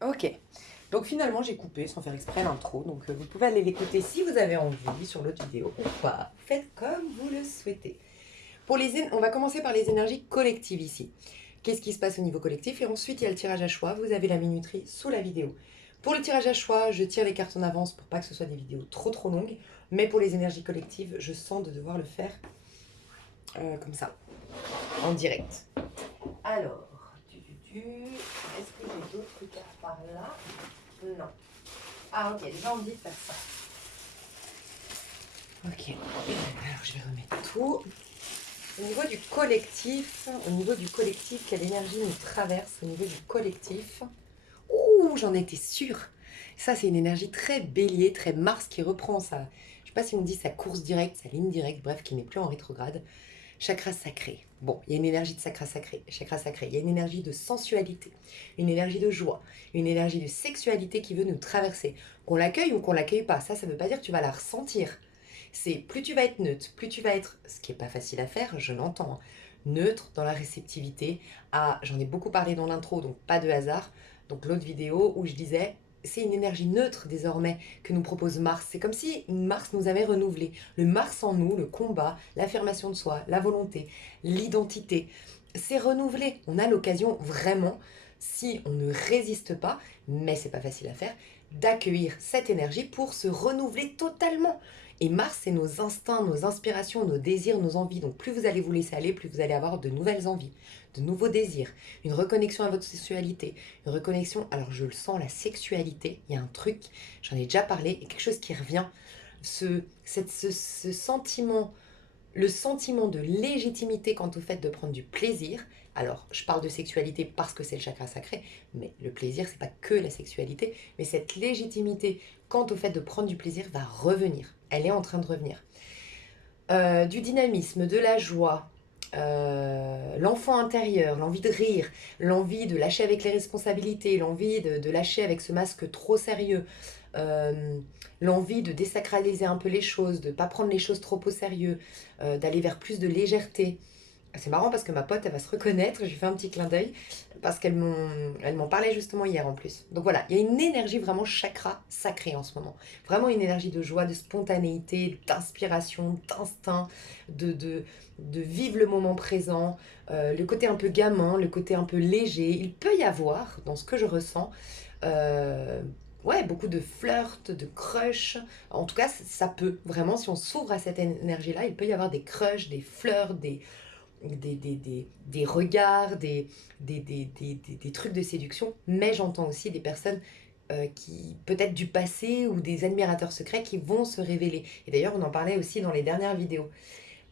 Ok, donc finalement j'ai coupé sans faire exprès l'intro, donc vous pouvez aller l'écouter si vous avez envie sur l'autre vidéo ou pas. Faites comme vous le souhaitez. On va commencer par les énergies collectives ici. Qu'est-ce qui se passe au niveau collectif? Et ensuite il y a le tirage à choix, vous avez la minuterie sous la vidéo. Pour le tirage à choix, je tire les cartes en avance pour pas que ce soit des vidéos trop longues, mais pour les énergies collectives, je sens de devoir le faire comme ça, en direct. Alors, est-ce que j'ai d'autres cartes par là? Non. Ah ok, déjà on me dit de faire ça. Ok, alors je vais remettre tout. Au niveau du collectif, quelle énergie nous traverse au niveau du collectif? Ouh, j'en étais sûre. Ça, c'est une énergie très bélier, très Mars qui reprend sa, je sais pas si on dit sa course directe, sa ligne directe, bref, qui n'est plus en rétrograde. Chakra sacré. Bon, il y a une énergie de chakra sacré. Il y a une énergie de sensualité, une énergie de joie, une énergie de sexualité qui veut nous traverser. Qu'on l'accueille ou qu'on l'accueille pas, ça ne veut pas dire que tu vas la ressentir. C'est plus tu vas être neutre, plus tu vas être, ce qui est pas facile à faire, je l'entends, hein, neutre dans la réceptivité. Ah, j'en ai beaucoup parlé dans l'intro, donc pas de hasard. Donc l'autre vidéo où je disais, c'est une énergie neutre désormais que nous propose Mars. C'est comme si Mars nous avait renouvelé. Le Mars en nous, le combat, l'affirmation de soi, la volonté, l'identité, c'est renouvelé. On a l'occasion vraiment, si on ne résiste pas, mais c'est pas facile à faire, d'accueillir cette énergie pour se renouveler totalement. Et Mars, c'est nos instincts, nos inspirations, nos désirs, nos envies. Donc plus vous allez vous laisser aller, plus vous allez avoir de nouvelles envies, de nouveaux désirs, une reconnexion à votre sexualité, une reconnexion, alors je le sens, la sexualité, il y a un truc, j'en ai déjà parlé, et quelque chose qui revient, ce sentiment, le sentiment de légitimité quant au fait de prendre du plaisir. Alors, je parle de sexualité parce que c'est le chakra sacré, mais le plaisir, c'est pas que la sexualité, mais cette légitimité quant au fait de prendre du plaisir va revenir. Elle est en train de revenir. Du dynamisme, de la joie, l'enfant intérieur, l'envie de rire, l'envie de lâcher avec les responsabilités, l'envie de lâcher avec ce masque trop sérieux, euh, l'envie de désacraliser un peu les choses, de ne pas prendre les choses trop au sérieux, d'aller vers plus de légèreté. C'est marrant parce que ma pote, elle va se reconnaître, je lui fais un petit clin d'œil, parce elle m'en parlait justement hier en plus. Donc voilà, il y a une énergie vraiment chakra sacrée en ce moment. Vraiment une énergie de joie, de spontanéité, d'inspiration, d'instinct, de, de, de vivre le moment présent, le côté un peu gamin, le côté un peu léger. Il peut y avoir, dans ce que je ressens, euh, ouais, beaucoup de flirt, de crush. En tout cas, ça peut, vraiment, si on s'ouvre à cette énergie-là, il peut y avoir des crushs, des flirts, des regards, des trucs de séduction, mais j'entends aussi des personnes qui, peut-être du passé ou des admirateurs secrets qui vont se révéler. Et d'ailleurs, on en parlait aussi dans les dernières vidéos.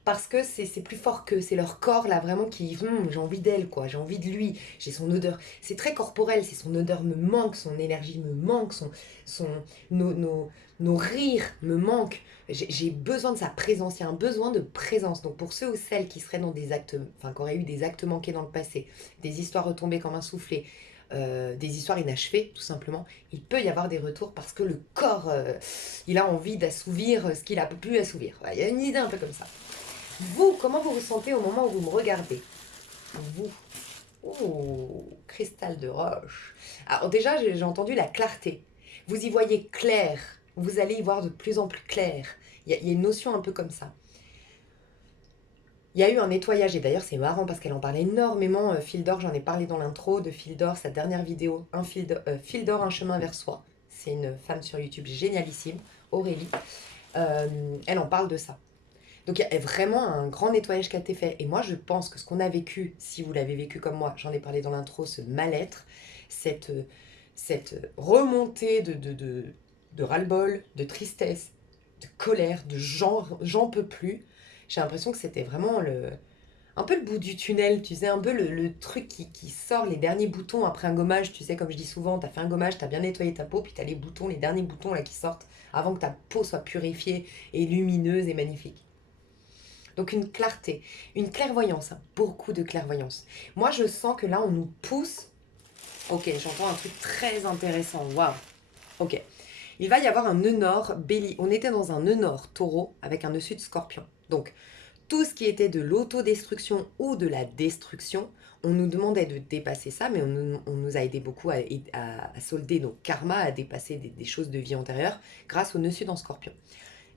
Parce que c'est plus fort que c'est leur corps là vraiment qui j'ai envie d'elle quoi, j'ai envie de lui, j'ai son odeur, c'est très corporel, c'est son odeur me manque, son énergie me manque, son nos, nos, nos rires me manquent, j'ai besoin de sa présence, il y a un besoin de présence. Donc pour ceux ou celles qui seraient dans des actes, enfin qui auraient eu des actes manqués dans le passé, des histoires retombées comme un soufflé, des histoires inachevées tout simplement, il peut y avoir des retours parce que le corps il a envie d'assouvir ce qu'il a pu assouvir. Ouais, il y a une idée un peu comme ça. Vous, comment vous vous sentez au moment où vous me regardez? Vous. Oh, cristal de roche. Alors déjà, j'ai entendu la clarté. Vous y voyez clair. Vous allez y voir de plus en plus clair. Il y a une notion un peu comme ça. Il y a eu un nettoyage, et d'ailleurs c'est marrant parce qu'elle en parlait énormément. Fil d'or, j'en ai parlé dans l'intro de Fil d'or, sa dernière vidéo, Fil d'or, un chemin vers soi. C'est une femme sur YouTube génialissime, Aurélie. Elle en parle de ça. Donc il y a vraiment un grand nettoyage qui a été fait. Et moi, je pense que ce qu'on a vécu, si vous l'avez vécu comme moi, j'en ai parlé dans l'intro, ce mal-être, cette, cette remontée de ras-le-bol, de tristesse, de colère, de j'en peux plus. J'ai l'impression que c'était vraiment un peu le bout du tunnel, tu sais, un peu le truc qui sort les derniers boutons après un gommage. Tu sais, comme je dis souvent, t'as fait un gommage, t'as bien nettoyé ta peau, puis t'as les boutons, les derniers boutons là qui sortent avant que ta peau soit purifiée et lumineuse et magnifique. Donc une clairvoyance, hein, beaucoup de clairvoyance. Moi, je sens que là, on nous pousse. Ok, j'entends un truc très intéressant. Waouh. Ok. Il va y avoir un nœud nord bélier. On était dans un nœud nord taureau avec un nœud sud scorpion. Donc, tout ce qui était de l'autodestruction ou de la destruction, On nous demandait de dépasser ça, mais on nous a aidé beaucoup à solder nos karmas, à dépasser des choses de vie antérieure grâce au nœud sud en scorpion.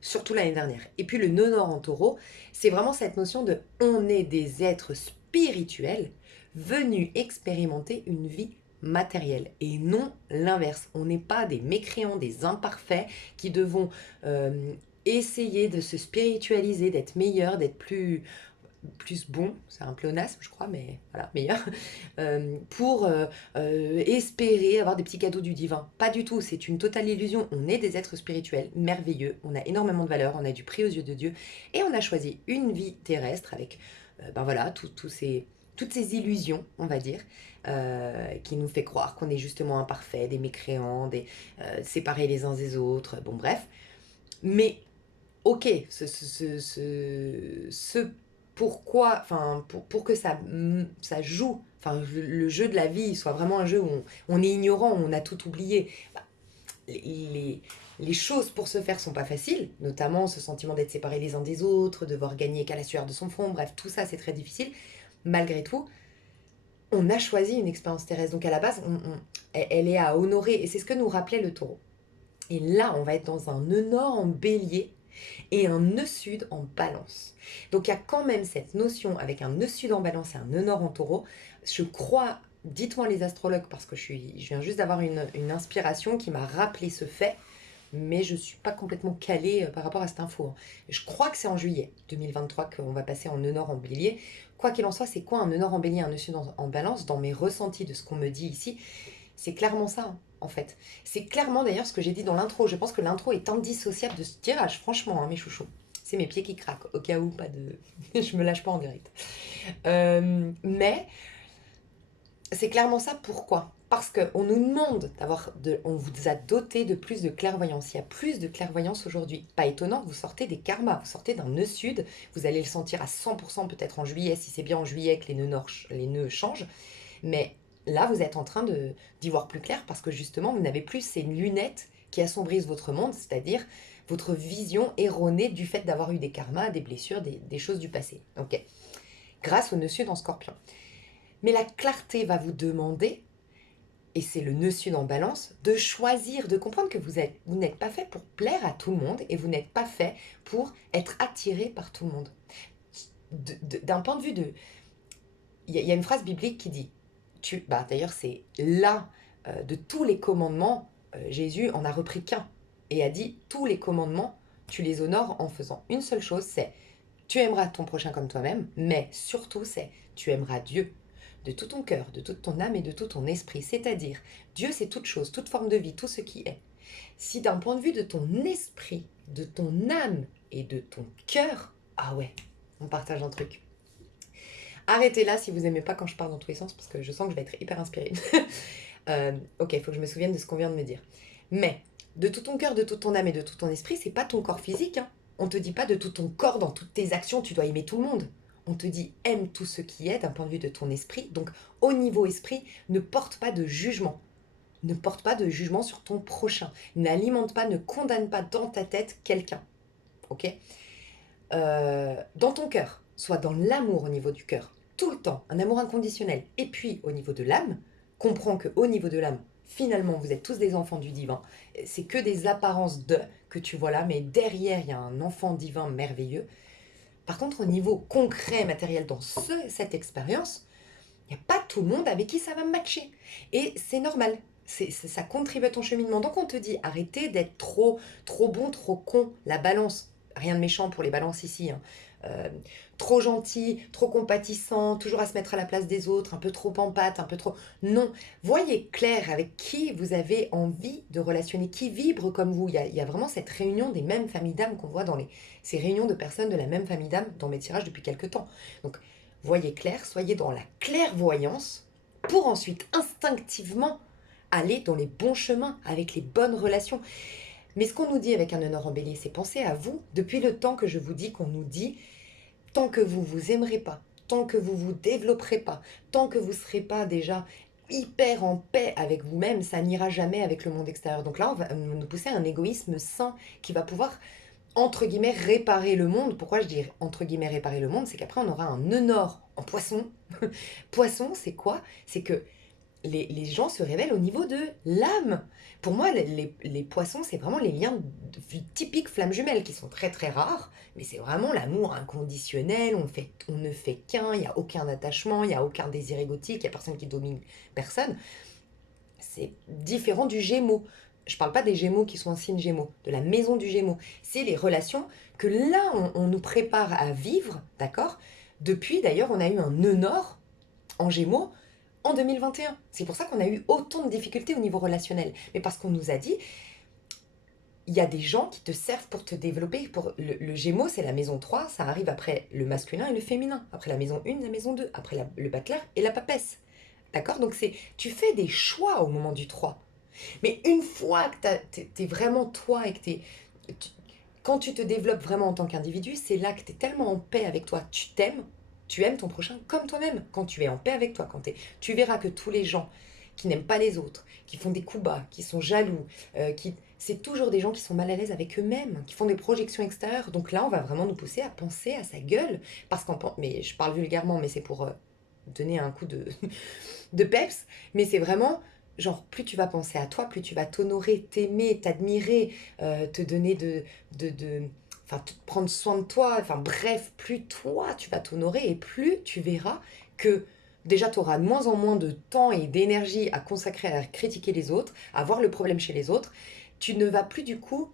Surtout l'année dernière. Et puis le nœud nord en taureau, c'est vraiment cette notion de on est des êtres spirituels venus expérimenter une vie matérielle et non l'inverse. On n'est pas des mécréants, des imparfaits qui devons essayer de se spiritualiser, d'être meilleurs, d'être plus bon, c'est un pléonasme je crois, mais voilà, meilleur, pour espérer avoir des petits cadeaux du divin. Pas du tout, c'est une totale illusion. On est des êtres spirituels, merveilleux, on a énormément de valeur, on a du prix aux yeux de Dieu, et on a choisi une vie terrestre avec, ben voilà, toutes ces illusions, on va dire, qui nous fait croire qu'on est justement imparfait, des mécréants, séparés les uns des autres, bon bref. Mais ok, ce pourquoi, enfin, pour que ça joue, enfin, le jeu de la vie soit vraiment un jeu où on est ignorant, où on a tout oublié, bah, les choses pour se faire sont pas faciles, notamment ce sentiment d'être séparés les uns des autres, devoir gagner qu'à la sueur de son front, bref, tout ça c'est très difficile. Malgré tout, on a choisi une expérience terrestre, donc à la base, elle est à honorer, et c'est ce que nous rappelait le taureau. Et là, on va être dans un nœud nord en bélier, et un nœud sud en balance. Donc il y a quand même cette notion avec un nœud sud en balance et un nœud nord en taureau. Je crois, dites-moi les astrologues, parce que je viens juste d'avoir une inspiration qui m'a rappelé ce fait, mais je ne suis pas complètement calée par rapport à cette info. Je crois que c'est en juillet 2023 qu'on va passer en nœud nord en bélier. Quoi qu'il en soit, c'est quoi un nœud nord en bélier, un nœud sud en balance? Dans mes ressentis de ce qu'on me dit ici, c'est clairement ça, hein, en fait. C'est clairement d'ailleurs ce que j'ai dit dans l'intro. Je pense que l'intro est indissociable de ce tirage, franchement, hein, mes chouchous. C'est mes pieds qui craquent, au cas où, pas de... je me lâche pas en direct. Mais c'est clairement ça, pourquoi? Parce qu'on nous demande on vous a doté de plus de clairvoyance. Il y a plus de clairvoyance aujourd'hui. Pas étonnant, vous sortez des karmas, vous sortez d'un nœud sud. Vous allez le sentir à 100% peut-être en juillet, si c'est bien en juillet que les nœuds changent. Mais là, vous êtes en train d'y voir plus clair parce que justement, vous n'avez plus ces lunettes qui assombrissent votre monde, c'est-à-dire votre vision erronée du fait d'avoir eu des karmas, des blessures, des choses du passé. Ok. Grâce au nœud sud en scorpion. Mais la clarté va vous demander, et c'est le nœud sud en balance, de choisir, de comprendre que vous n'êtes pas fait pour plaire à tout le monde et vous n'êtes pas fait pour être attiré par tout le monde. D'un point de vue de... Il y a une phrase biblique qui dit, d'ailleurs c'est là, de tous les commandements, Jésus en a repris qu'un et a dit, tous les commandements, tu les honores en faisant une seule chose, c'est tu aimeras ton prochain comme toi-même, mais surtout c'est tu aimeras Dieu de tout ton cœur, de toute ton âme et de tout ton esprit. C'est-à-dire, Dieu c'est toute chose, toute forme de vie, tout ce qui est. Si d'un point de vue de ton esprit, de ton âme et de ton cœur, ah ouais, on partage un truc. Arrêtez là si vous aimez pas quand je parle dans tous les sens, parce que je sens que je vais être hyper inspirée. Ok, il faut que je me souvienne de ce qu'on vient de me dire. Mais, de tout ton cœur, de toute ton âme et de tout ton esprit, c'est pas ton corps physique, hein. On te dit pas de tout ton corps, dans toutes tes actions, tu dois aimer tout le monde. On te dit aime tout ce qui est d'un point de vue de ton esprit. Donc, au niveau esprit, ne porte pas de jugement. Ne porte pas de jugement sur ton prochain. N'alimente pas, ne condamne pas dans ta tête quelqu'un. Ok? Dans ton cœur, soit dans l'amour au niveau du cœur, tout le temps, un amour inconditionnel. Et puis, au niveau de l'âme, comprends qu'au niveau de l'âme, finalement, vous êtes tous des enfants du divin. C'est que des apparences que tu vois là, mais derrière, il y a un enfant divin merveilleux. Par contre, au niveau concret, matériel, dans cette expérience, il n'y a pas tout le monde avec qui ça va matcher. Et c'est normal. Ça contribue à ton cheminement. Donc on te dit, arrêtez d'être trop bon, trop con. La balance, rien de méchant pour les balances ici, hein. Trop gentil, trop compatissant, toujours à se mettre à la place des autres, un peu trop en pâte, un peu trop... Non, voyez clair avec qui vous avez envie de relationner, qui vibre comme vous. Il y a vraiment cette réunion des mêmes familles d'âmes qu'on voit dans ces réunions de personnes de la même famille d'âmes dans mes tirages depuis quelques temps. Donc, voyez clair, soyez dans la clairvoyance pour ensuite instinctivement aller dans les bons chemins, avec les bonnes relations. Mais ce qu'on nous dit avec un honneur en bélier, c'est penser à vous. Depuis le temps que je vous dis qu'on nous dit, tant que vous vous aimerez pas, tant que vous vous développerez pas, tant que vous serez pas déjà hyper en paix avec vous-même, ça n'ira jamais avec le monde extérieur. Donc là, on va nous pousser à un égoïsme sain qui va pouvoir entre guillemets, réparer le monde. Pourquoi je dis entre guillemets réparer le monde? C'est qu'après, on aura un nœud nord en poisson. Poisson, c'est quoi? C'est que les gens se révèlent au niveau de l'âme. Pour moi, les poissons, c'est vraiment les liens typiques flammes jumelles qui sont très très rares, mais c'est vraiment l'amour inconditionnel, on ne fait qu'un, il n'y a aucun attachement, il n'y a aucun désir égotique, il n'y a personne qui domine personne. C'est différent du Gémeaux. Je ne parle pas des Gémeaux qui sont un signe Gémeaux, de la maison du Gémeaux. C'est les relations que là, on nous prépare à vivre, d'accord? Depuis, d'ailleurs, on a eu un nœud nord en Gémeaux en 2021. C'est pour ça qu'on a eu autant de difficultés au niveau relationnel. Mais parce qu'on nous a dit, il y a des gens qui te servent pour te développer. Pour le Gémeaux, c'est la maison 3, ça arrive après le masculin et le féminin. Après la maison 1, la maison 2. Après le bas et la papesse. D'accord? Donc tu fais des choix au moment du 3. Mais une fois que t'es vraiment toi et que quand tu te développes vraiment en tant qu'individu, c'est là que tu es tellement en paix avec toi. Tu t'aimes, tu aimes ton prochain comme toi-même. Quand tu es en paix avec toi, tu verras que tous les gens qui n'aiment pas les autres, qui font des coups bas, qui sont jaloux, c'est toujours des gens qui sont mal à l'aise avec eux-mêmes, qui font des projections extérieures. Donc là, on va vraiment nous pousser à penser à sa gueule. Mais je parle vulgairement, mais c'est pour donner un coup de peps. Mais c'est vraiment genre, plus tu vas penser à toi, plus tu vas t'honorer, t'aimer, t'admirer, te donner enfin, prendre soin de toi. Enfin, bref, plus toi, tu vas t'honorer et plus tu verras que déjà, tu auras de moins en moins de temps et d'énergie à consacrer à critiquer les autres, à voir le problème chez les autres. Tu ne vas plus du coup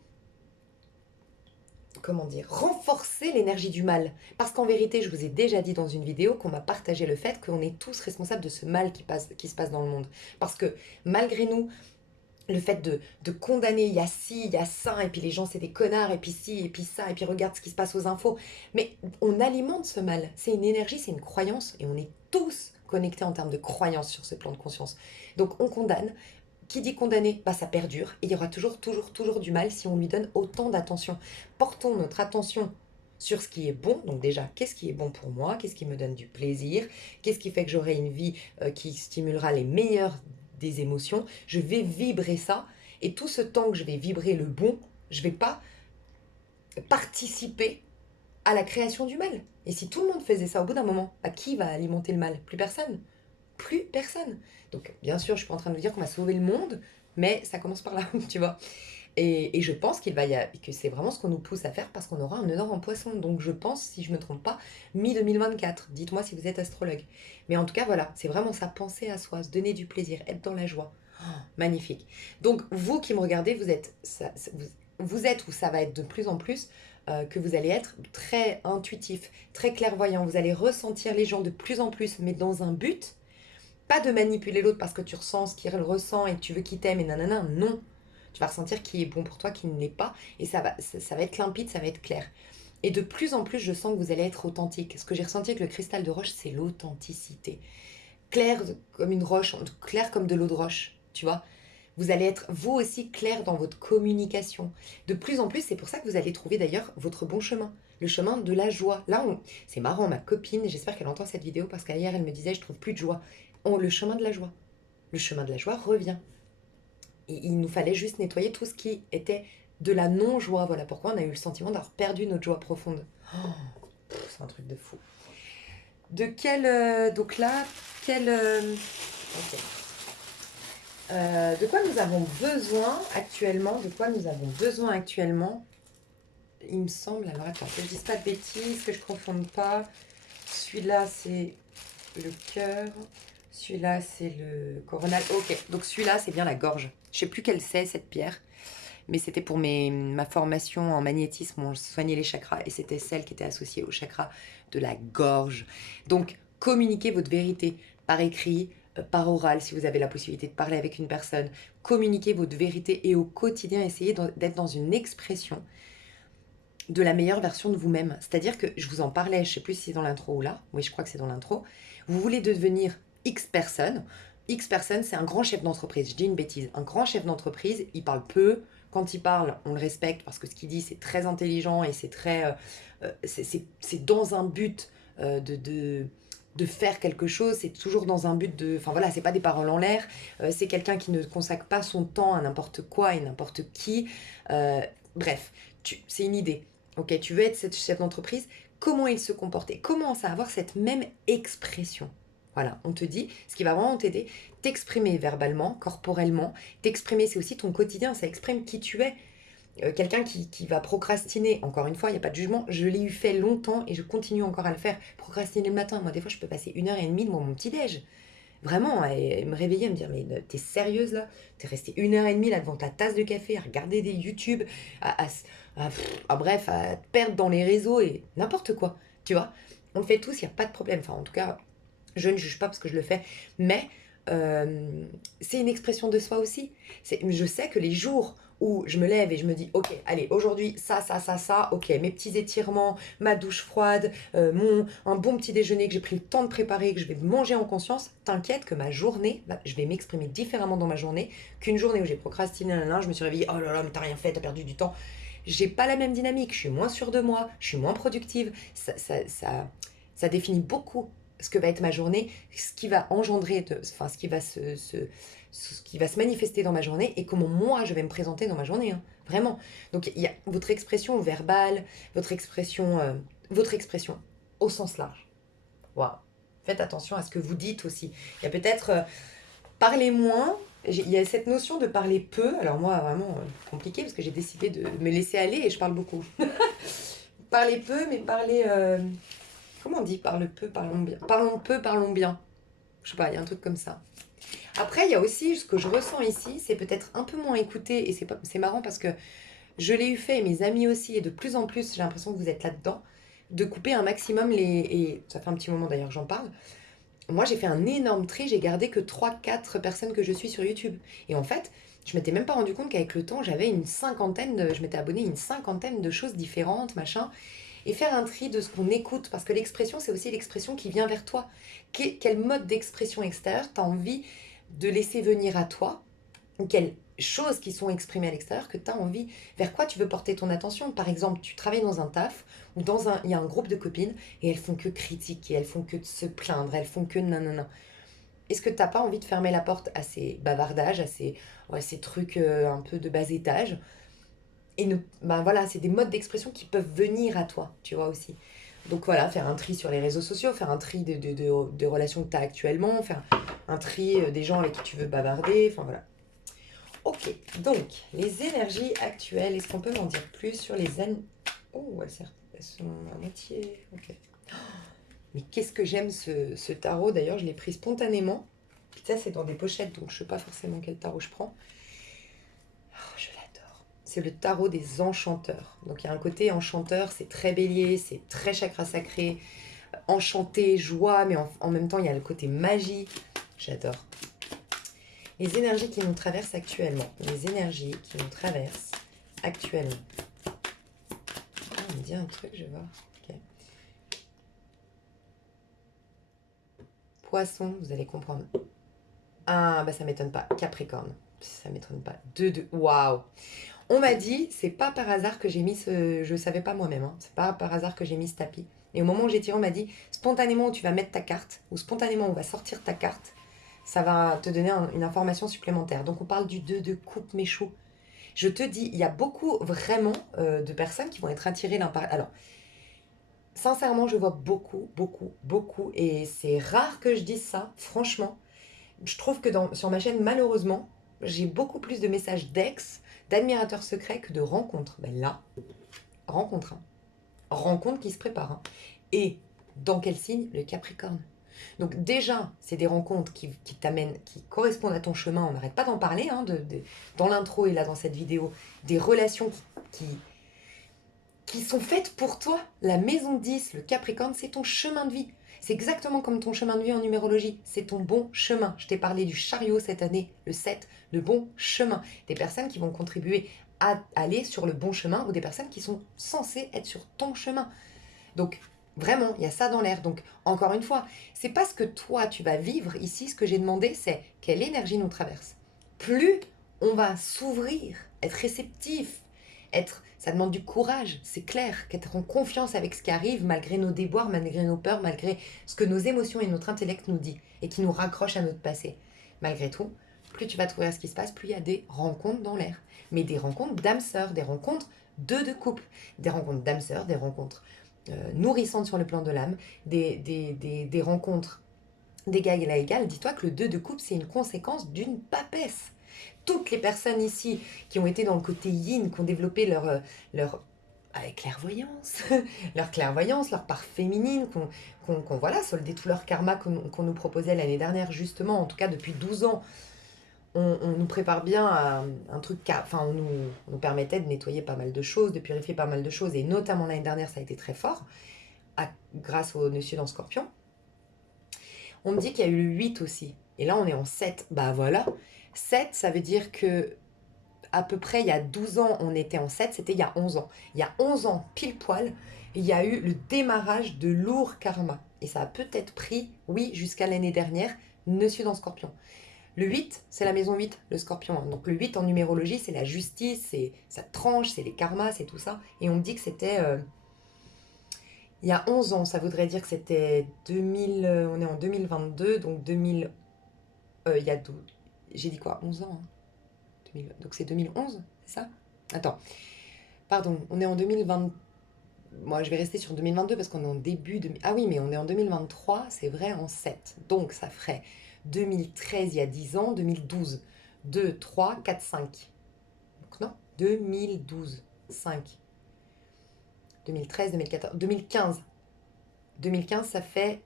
comment dire, renforcer l'énergie du mal. Parce qu'en vérité, je vous ai déjà dit dans une vidéo qu'on m'a partagé le fait qu'on est tous responsables de ce mal qui se passe dans le monde. Parce que malgré nous, le fait de condamner, il y a ci, il y a ça, et puis les gens c'est des connards, et puis ci, et puis ça, et puis regarde ce qui se passe aux infos. Mais on alimente ce mal. C'est une énergie, c'est une croyance, et on est tous connectés en termes de croyance sur ce plan de conscience. Donc on condamne, qui dit condamner, bah ça perdure. Et il y aura toujours, toujours, toujours du mal si on lui donne autant d'attention. Portons notre attention sur ce qui est bon. Donc déjà, qu'est-ce qui est bon pour moi? Qu'est-ce qui me donne du plaisir? Qu'est-ce qui fait que j'aurai une vie qui stimulera les meilleures des émotions? Je vais vibrer ça. Et tout ce temps que je vais vibrer le bon, je ne vais pas participer à la création du mal. Et si tout le monde faisait ça au bout d'un moment, à qui va alimenter le mal? Plus personne. Plus personne. Donc, bien sûr, je suis pas en train de vous dire qu'on va sauver le monde, mais ça commence par là, tu vois. Et je pense que c'est vraiment ce qu'on nous pousse à faire parce qu'on aura un honneur en poisson. Donc, je pense, si je me trompe pas, mi-2024. Dites-moi si vous êtes astrologue. Mais en tout cas, voilà, c'est vraiment ça, penser à soi, se donner du plaisir, être dans la joie. Oh, magnifique. Donc, vous qui me regardez, vous êtes, ou ça va être de plus en plus, que vous allez être très intuitif, très clairvoyant. Vous allez ressentir les gens de plus en plus, mais dans un but. Pas de manipuler l'autre parce que tu ressens ce qu'il ressent et que tu veux qu'il t'aime et nanana, non. Tu vas ressentir qui est bon pour toi, qui ne l'est pas, et ça va être limpide, ça va être clair. Et de plus en plus, je sens que vous allez être authentique. Ce que j'ai ressenti avec le cristal de roche, c'est l'authenticité. Clair comme une roche, clair comme de l'eau de roche, tu vois. Vous allez être, vous aussi, clair dans votre communication. De plus en plus, c'est pour ça que vous allez trouver d'ailleurs votre bon chemin. Le chemin de la joie. Là, c'est marrant, ma copine, j'espère qu'elle entend cette vidéo parce qu'hier, elle me disait, je trouve plus de joie. Le chemin de la joie. Le chemin de la joie revient. Et il nous fallait juste nettoyer tout ce qui était de la non-joie. Voilà pourquoi on a eu le sentiment d'avoir perdu notre joie profonde. Oh, c'est un truc de fou. Donc là, ok. De quoi nous avons besoin actuellement? Il me semble, alors attends, que je dise pas de bêtises, que je ne confonde pas. Celui-là, c'est le cœur. Celui-là, c'est le coronal. Ok, donc celui-là, c'est bien la gorge. Je sais plus quelle c'est, cette pierre. Mais c'était pour ma formation en magnétisme, on soignait les chakras. Et c'était celle qui était associée au chakra de la gorge. Donc, communiquez votre vérité par écrit, par oral, si vous avez la possibilité de parler avec une personne. Communiquez votre vérité et au quotidien, essayez d'être dans une expression de la meilleure version de vous-même. C'est-à-dire que, je vous en parlais, je ne sais plus si c'est dans l'intro ou là. Oui, je crois que c'est dans l'intro. Vous voulez devenir X personne. X personne, c'est un grand chef d'entreprise. Je dis une bêtise. Un grand chef d'entreprise, il parle peu. Quand il parle, on le respecte parce que ce qu'il dit, c'est très intelligent et c'est très... c'est dans un but de faire quelque chose. C'est toujours dans un but de... Enfin voilà, c'est pas des paroles en l'air. C'est quelqu'un qui ne consacre pas son temps à n'importe quoi et n'importe qui. Bref, c'est une idée. Ok, tu veux être cette chef d'entreprise, comment il se comportait? Commence à avoir cette même expression. Voilà, on te dit, ce qui va vraiment t'aider, t'exprimer verbalement, corporellement. T'exprimer, c'est aussi ton quotidien, ça exprime qui tu es. Quelqu'un qui va procrastiner, encore une fois, il n'y a pas de jugement, je l'ai eu fait longtemps et je continue encore à le faire. Procrastiner le matin, moi des fois je peux passer 1h30 devant mon petit-déj. Vraiment, et me réveiller, me dire, mais t'es sérieuse là? T'es restée 1h30 là devant ta tasse de café à regarder des YouTube, bref, à te perdre dans les réseaux et n'importe quoi, tu vois? On le fait tous, il n'y a pas de problème. Enfin, en tout cas, je ne juge pas parce que je le fais, mais c'est une expression de soi aussi. Je sais que les jours où je me lève et je me dis, ok, allez, aujourd'hui, ça, ok, mes petits étirements, ma douche froide, un bon petit déjeuner que j'ai pris le temps de préparer, que je vais manger en conscience, t'inquiète que ma journée, je vais m'exprimer différemment dans ma journée qu'une journée où j'ai procrastiné, je me suis réveillée, oh là là, mais t'as rien fait, t'as perdu du temps. J'ai pas la même dynamique, je suis moins sûre de moi, je suis moins productive, ça définit beaucoup ce que va être ma journée, ce qui va engendrer, enfin ce qui va se manifester dans ma journée et comment moi je vais me présenter dans ma journée, hein, vraiment. Donc il y a votre expression verbale, votre expression au sens large. Waouh. Faites attention à ce que vous dites aussi. Il y a peut-être parler moins. Il y a cette notion de parler peu. Alors moi vraiment compliqué parce que j'ai décidé de me laisser aller et je parle beaucoup. Parler peu, mais parler comment on dit parle peu, parlons bien. Parlons peu, parlons bien. Je sais pas, il y a un truc comme ça. Après, il y a aussi ce que je ressens ici, c'est peut-être un peu moins écouté, et c'est marrant parce que je l'ai eu fait, et mes amis aussi, et de plus en plus, j'ai l'impression que vous êtes là-dedans, de couper un maximum et ça fait un petit moment d'ailleurs que j'en parle. Moi, j'ai fait un énorme tri, j'ai gardé que trois quatre personnes que je suis sur YouTube. Et en fait, je m'étais même pas rendu compte qu'avec le temps, j'avais je m'étais abonné à une cinquantaine de choses différentes, machin. Et faire un tri de ce qu'on écoute, parce que l'expression, c'est aussi l'expression qui vient vers toi. Quel mode d'expression extérieure tu as envie de laisser venir à toi, ou quelles choses qui sont exprimées à l'extérieur que tu as envie, vers quoi tu veux porter ton attention. Par exemple, tu travailles dans un taf, ou il y a un groupe de copines, et elles font que critiquer, elles font que se plaindre, elles font que nanana. Est-ce que t'as pas envie de fermer la porte à ces bavardages, ces trucs un peu de bas étage et ben voilà, c'est des modes d'expression qui peuvent venir à toi, tu vois aussi. Donc voilà, faire un tri sur les réseaux sociaux, faire un tri de relations que tu as actuellement, faire un tri des gens avec qui tu veux bavarder, enfin voilà. Ok, donc les énergies actuelles, est-ce qu'on peut m'en dire plus sur les années. Oh, elles sont à moitié. Ok. Mais qu'est-ce que j'aime ce tarot, d'ailleurs, je l'ai pris spontanément. Puis ça, c'est dans des pochettes, donc je ne sais pas forcément quel tarot je prends. Oh, je l'adore. C'est le tarot des enchanteurs. Donc il y a un côté enchanteur, c'est très bélier, c'est très chakra sacré, enchanté, joie, mais en même temps il y a le côté magie. J'adore. Les énergies qui nous traversent actuellement. Les énergies qui nous traversent actuellement. Ah, on me dit un truc, je vais voir. Ok. Poisson, vous allez comprendre. Ah, bah ça m'étonne pas. Capricorne, ça m'étonne pas. Waouh. On m'a dit, c'est pas par hasard que j'ai mis ce. Je savais pas moi-même, hein. C'est pas par hasard que j'ai mis ce tapis. Et au moment où j'ai tiré, on m'a dit, spontanément où tu vas mettre ta carte, ou spontanément où on va sortir ta carte, ça va te donner une information supplémentaire. Donc on parle du 2 de coupe méchou. Je te dis, il y a beaucoup vraiment de personnes qui vont être attirées l'un par. Alors, sincèrement, je vois beaucoup, beaucoup, beaucoup, et c'est rare que je dise ça, franchement. Je trouve que sur ma chaîne, malheureusement, j'ai beaucoup plus de messages d'ex, d'admirateurs secrets que de rencontres. Ben là, rencontre. Hein. Rencontre qui se prépare. Hein. Et dans quel signe? Le Capricorne. Donc déjà, c'est des rencontres qui t'amènent, qui correspondent à ton chemin. On n'arrête pas d'en parler hein, dans l'intro et là dans cette vidéo. Des relations qui sont faites pour toi. La maison 10, le Capricorne, c'est ton chemin de vie. C'est exactement comme ton chemin de vie en numérologie. C'est ton bon chemin. Je t'ai parlé du chariot cette année, le 7, le bon chemin. Des personnes qui vont contribuer à aller sur le bon chemin ou des personnes qui sont censées être sur ton chemin. Donc, vraiment, il y a ça dans l'air. Donc, encore une fois, c'est pas ce que toi, tu vas vivre ici. Ce que j'ai demandé, c'est quelle énergie nous traverse. Plus on va s'ouvrir, être réceptif, ça demande du courage, c'est clair, qu'être en confiance avec ce qui arrive, malgré nos déboires, malgré nos peurs, malgré ce que nos émotions et notre intellect nous dit, et qui nous raccroche à notre passé. Malgré tout, plus tu vas trouver ce qui se passe, plus il y a des rencontres dans l'air. Mais des rencontres d'âmes sœurs, des rencontres 2 de coupe, des rencontres d'âmes sœurs, des rencontres nourrissantes sur le plan de l'âme, des rencontres d'égal à égal. Dis-toi que le 2 de coupe, c'est une conséquence d'une papesse. Toutes les personnes ici qui ont été dans le côté yin, qui ont développé leur avec clairvoyance, leur clairvoyance, leur part féminine, qu'on voilà, soldé tout leur karma qu'on nous proposait l'année dernière, justement, en tout cas depuis 12 ans, on nous prépare bien à un truc, enfin on nous permettait de nettoyer pas mal de choses, de purifier pas mal de choses, et notamment l'année dernière ça a été très fort, grâce au nœud sud en scorpion. On me dit qu'il y a eu le 8 aussi, et là on est en 7, bah voilà, 7 ça veut dire que à peu près il y a 12 ans, on était en 7, c'était il y a 11 ans. Il y a 11 ans, pile poil, il y a eu le démarrage de lourd karma. Et ça a peut-être pris, oui, jusqu'à l'année dernière, nœud sud en scorpion. Le 8, c'est la maison 8, le scorpion. Donc le 8 en numérologie, c'est la justice, c'est sa tranche, c'est les karmas, c'est tout ça. Et on me dit que c'était il y a 11 ans, ça voudrait dire que c'était 2000, on est en 2022, donc 2000, il y a 12, j'ai dit quoi, 11 ans hein. Donc c'est 2011, c'est ça? Attends, pardon, on est en 2020. Moi, je vais rester sur 2022 parce qu'on est en début de... Ah oui, mais on est en 2023, c'est vrai, en 7. Donc ça ferait 2013, il y a 10 ans, 2012. 2, 3, 4, 5. Donc non, 2012, 5. 2013, 2014, 2015. 2015, ça fait